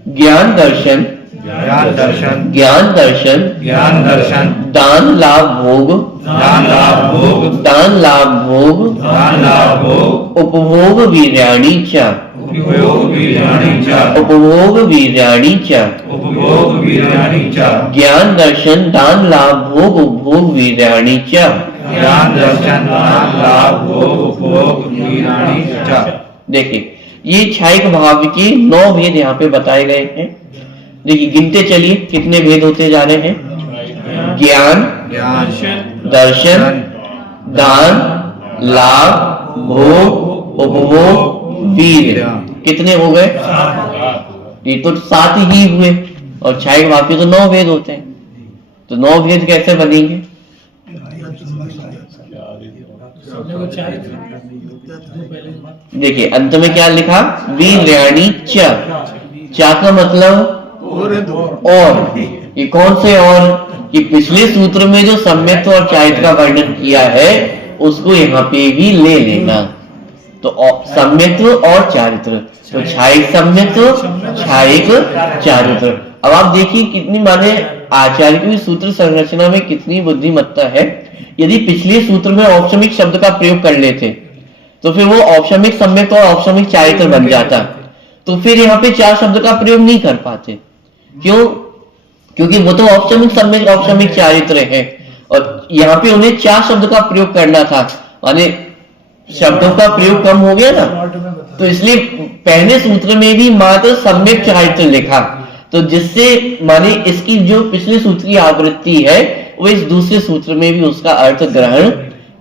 ज्ञान दर्शन ज्ञान दर्शन ज्ञान दर्शन ज्ञान दर्शन दान लाभ भोग दान लाभ भोग दान लाभ भोग दान लाभ भोग उपभोग वीर्याणि च उपभोग वीर्याणि च उपभोग वीर्याणि च उपभोग वीर्याणि च ज्ञान दर्शन दान लाभ भोग उपभोग वीर्याणि च ज्ञान दर्शन दान लाभ भोग उपभोग वीर्याणि च। देखिए, ये क्षयिक भाव के 9 भेद यहाँ पे बताए गए हैं। देखिए, गिनते चलिए कितने भेद होते जा रहे हैं। ज्ञान ज्ञान दर्शन दान लाभ भोग उपभोग वीर, कितने हो गए? ये तो 7 ही हुए, और क्षयिक भाव के तो 9 भेद होते हैं। तो 9 भेद कैसे बनेंगे? देखिए, अंत में क्या लिखा? वीर्याणि च। चा का मतलब और। ये कौन से और? कि पिछले सूत्र में जो सम्यक्त्व और चारित्र का वर्णन किया है उसको यहाँ पे भी ले लेना। तो सम्यक्त्व और चारित्र, तो क्षयिक सम्यक्त्व क्षयिक चारित्र। अब आप देखिए कितनी, माने आचार्य की सूत्र संरचना में कितनी बुद्धिमत्ता है। यदि पिछले सूत्र में औपशमिक शब्द का प्रयोग कर लेते तो फिर वो औपशमिक सम्यक्त्व और औपशमिक चारित्र बन जाता, तो फिर यहाँ पे 4 शब्द का प्रयोग नहीं कर पाते। क्यों? क्योंकि वो तो औपशमिक सम्यक औपशमिक चारित्र है और यहाँ पे उन्हें 4 शब्द का प्रयोग करना था, माने शब्दों का प्रयोग कम हो गया ना, तो इसलिए पहले सूत्र में भी मात्र सम्यक चारित्र लिखा, तो जिससे माने इसकी जो पिछले सूत्र की आवृत्ति है वो इस दूसरे सूत्र में भी उसका अर्थ ग्रहण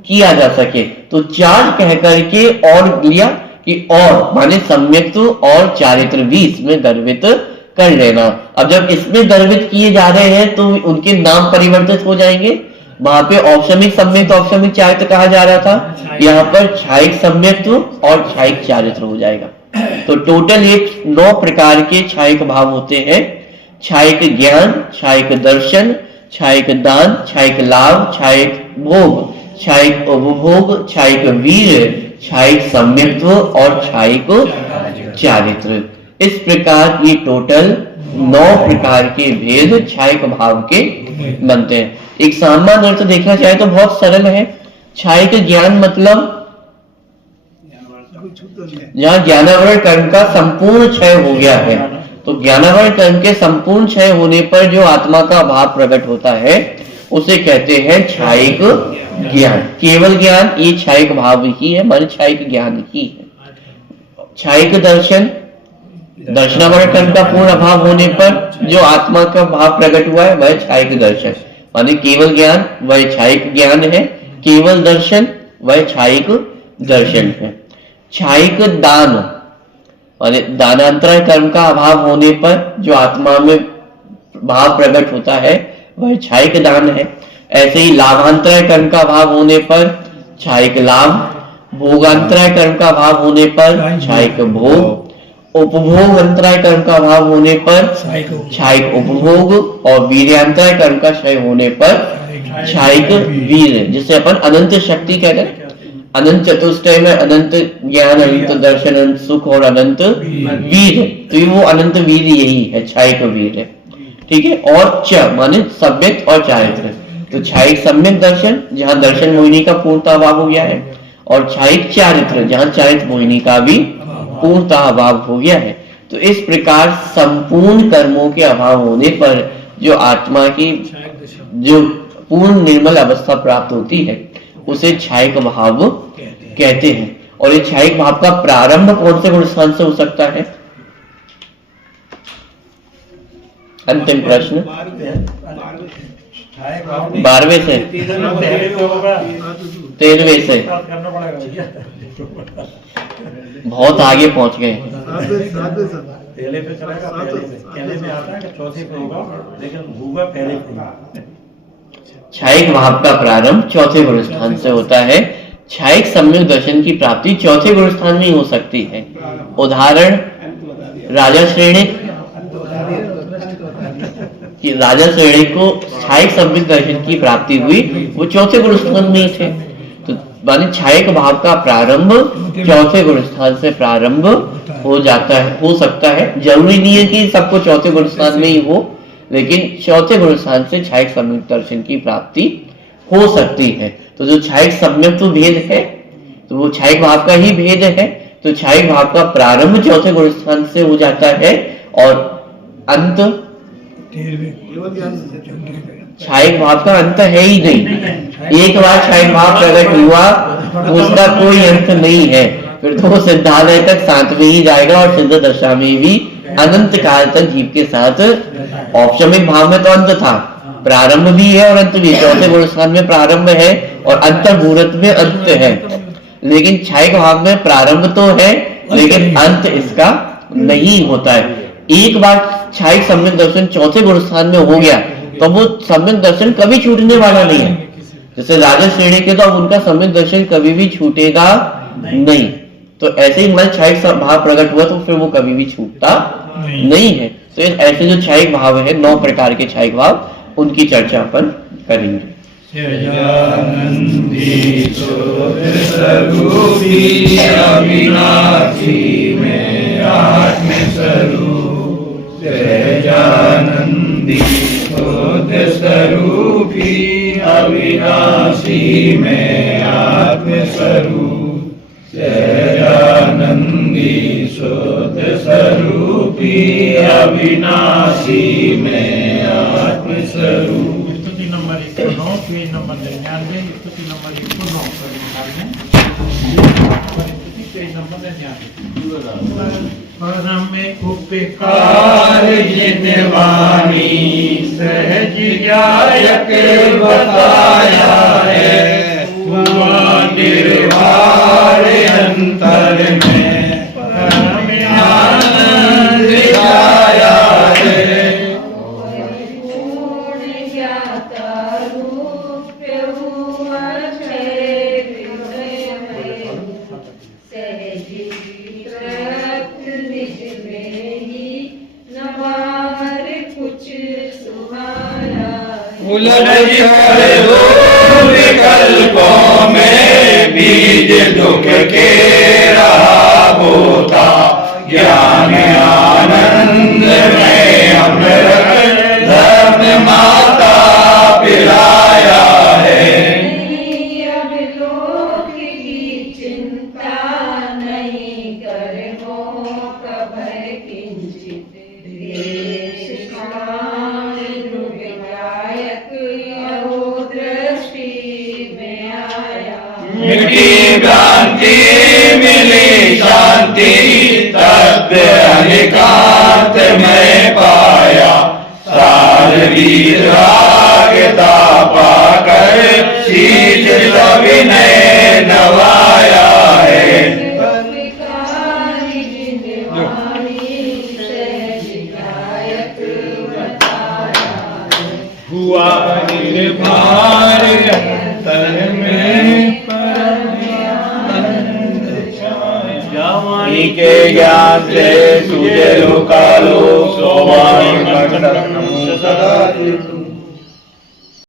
किया जा सके। तो 4 कह करके और लिया कि और माने सम्यक्त्व और चारित्र भी इसमें गर्भित कर लेना। अब जब इसमें गर्भित किए जा रहे हैं तो उनके नाम परिवर्तित हो जाएंगे। वहां पे औपशमिक सम्यक्त्व औपशमिक चारित्र कहा जा रहा था, यहाँ पर क्षयिक सम्यक्त्व और क्षयिक चारित्र हो जाएगा। तो टोटल एक 9 प्रकार के छायक भाव होते हैं। छायक ज्ञान, छायक दर्शन, छायक दान, छायक लाभ, छायक भोग, छायक उपभोग, छायक वीर, छायक सम्यक्त्व और छायक चारित्र। इस प्रकार ये टोटल 9 प्रकार के भेद छायक भाव के बनते हैं। एक सामान्य अर्थ देखना चाहे तो बहुत सरल है। छायक ज्ञान मतलब जहाँ ज्ञानावरण कर्म का संपूर्ण क्षय हो गया है, तो ज्ञानावरण कर्म के संपूर्ण क्षय होने पर जो आत्मा का भाव प्रकट होता है उसे कहते हैं छायक ज्ञान। केवल ज्ञान ये छायक भाव ही है, मान छायक ज्ञान ही है। छायक दर्शन, दर्शनावरण कर्म का पूर्ण अभाव होने पर जो आत्मा का भाव प्रकट हुआ है वह छायक दर्शन, माने केवल ज्ञान वह छायक ज्ञान है, केवल दर्शन वह छायक दर्शन है। छायक दान, माने दानांतरण कर्म का अभाव होने पर जो आत्मा में भाव प्रकट होता है वह छायक दान है। ऐसे ही लाभांतरण कर्म का भाव होने पर छायक लाभ, भोगांतरण कर्म का भाव होने पर छायक भोग, उपभोग अंतराय कर्म का भाव होने पर छायक उपभोग और वीर्यांतराय कर्म का क्षय होने पर छायक वीर, जिसे अपन अनंत शक्ति कहते हैं। अनंत चतुष्टय में अनंत ज्ञान, अनंत दर्शन, अनंत सुख और अनंत वीर, तो वो अनंत वीर यही है, छायक वीर है। ठीक है। और च माने सम्यक और चारित्र, तो छायक सम्यक दर्शन जहाँ दर्शन मोहिनी का पूर्णता अभाव हो गया है, और छायक चारित्र जहाँ चारित्र मोहिनी का भी पूर्णता अभाव हो गया है। तो इस प्रकार संपूर्ण कर्मों के अभाव होने पर जो आत्मा की जो पूर्ण निर्मल अवस्था प्राप्त होती है उसे छायक भाव कहते हैं। और ये छायक भाव का प्रारंभ कौन से गुण स्थान से हो सकता है? अंतिम प्रश्न 12वें से, 13वें से, बहुत आगे पहुंच गए। पहले पे चलेगा, पहले में आता है कि चौथे पे होगा, लेकिन होगा पहले पे। छायक भाव का प्रारंभ चौथे गुण स्थान से होता है। छायक सम्यक दर्शन की प्राप्ति चौथे गुण स्थान में ही हो सकती है। उदाहरण राजा श्रेणी को छायक सम्यक दर्शन की प्राप्ति हुई, वो चौथे गुण स्थान में ही थे। तो माने छायक भाव का प्रारंभ चौथे गुण स्थान से प्रारंभ हो जाता है, हो सकता है। जरूरी नहीं है कि सबको चौथे गुण स्थान में ही हो, लेकिन चौथे गुण स्थान से छायक सम्यक दर्शन की प्राप्ति हो सकती है। तो जो छायक सम्यक तो भेद है, तो वो छायक भाव का ही भेद है। तो छायक भाव का प्रारंभ चौथे गुण स्थान से हो जाता है और अंत छायक भाव का अंत है ही नहीं। एक बार छायक भाव प्रकट हुआ उसका कोई अंत नहीं है, फिर तो वो सिद्धालय तक साथ में ही जाएगा और सिद्ध दशा में भी अनंत काल तक जीव के साथ। औपशमिक भाव में तो अंत था, प्रारंभ भी है और अंत भी। चौथे गुण स्थान में प्रारंभ है और अंतर्भूत में अंत है, लेकिन छायक भाव में प्रारंभ तो है लेकिन अंत इसका नहीं होता है। एक बार छायक सम्यक दर्शन चौथे गुण स्थान में हो गया तो वो सम्यक दर्शन कभी छूटने वाला नहीं है। जैसे राजा श्रेणी के, तो अब उनका सम्यक दर्शन कभी भी छूटेगा नहीं। तो ऐसे ही मन छायक भाव प्रकट हुआ तो फिर वो कभी भी छूटता नहीं है। तो ऐसे जो छायक भाव है, 9 प्रकार के छायक भाव, उनकी चर्चा अपन करेंगे। सहजानंदी शोध स्वरूपी अविनाशी में आत्म स्वरूप, सहजानंदी शोध स्वरूपी अविनाशी में आत्म स्वरूप। स्तुति नंबर 109, पेज नंबर 99, स्तुति नंबर 109 पर निकालने, स्तुति पेज नंबर 99। परम उपकार जिनवाणी सहज गायक बताया है, हुआ निर्वाण अंतर में परम आनंद आया है। विकल्पों में बीज दुख के रहा बोता, ज्ञान आनंद में अमृत धर्म माता पिलाया है। अब लोक की चिंता नहीं करो कभय किंचित, देश काल युग गायक यहो दृष्टि में आया। मिटी भ्रांति मिली शांति, तत्व एकांत में पाया, सारवीर रागता पाकर शीश सविनय नवाया है। विकारी जिनवाणी सहज गायक बताया है। हुआ निर्भर अंतर में जवानी के ज्ञान से सूझे लोकालो, सोवान सदा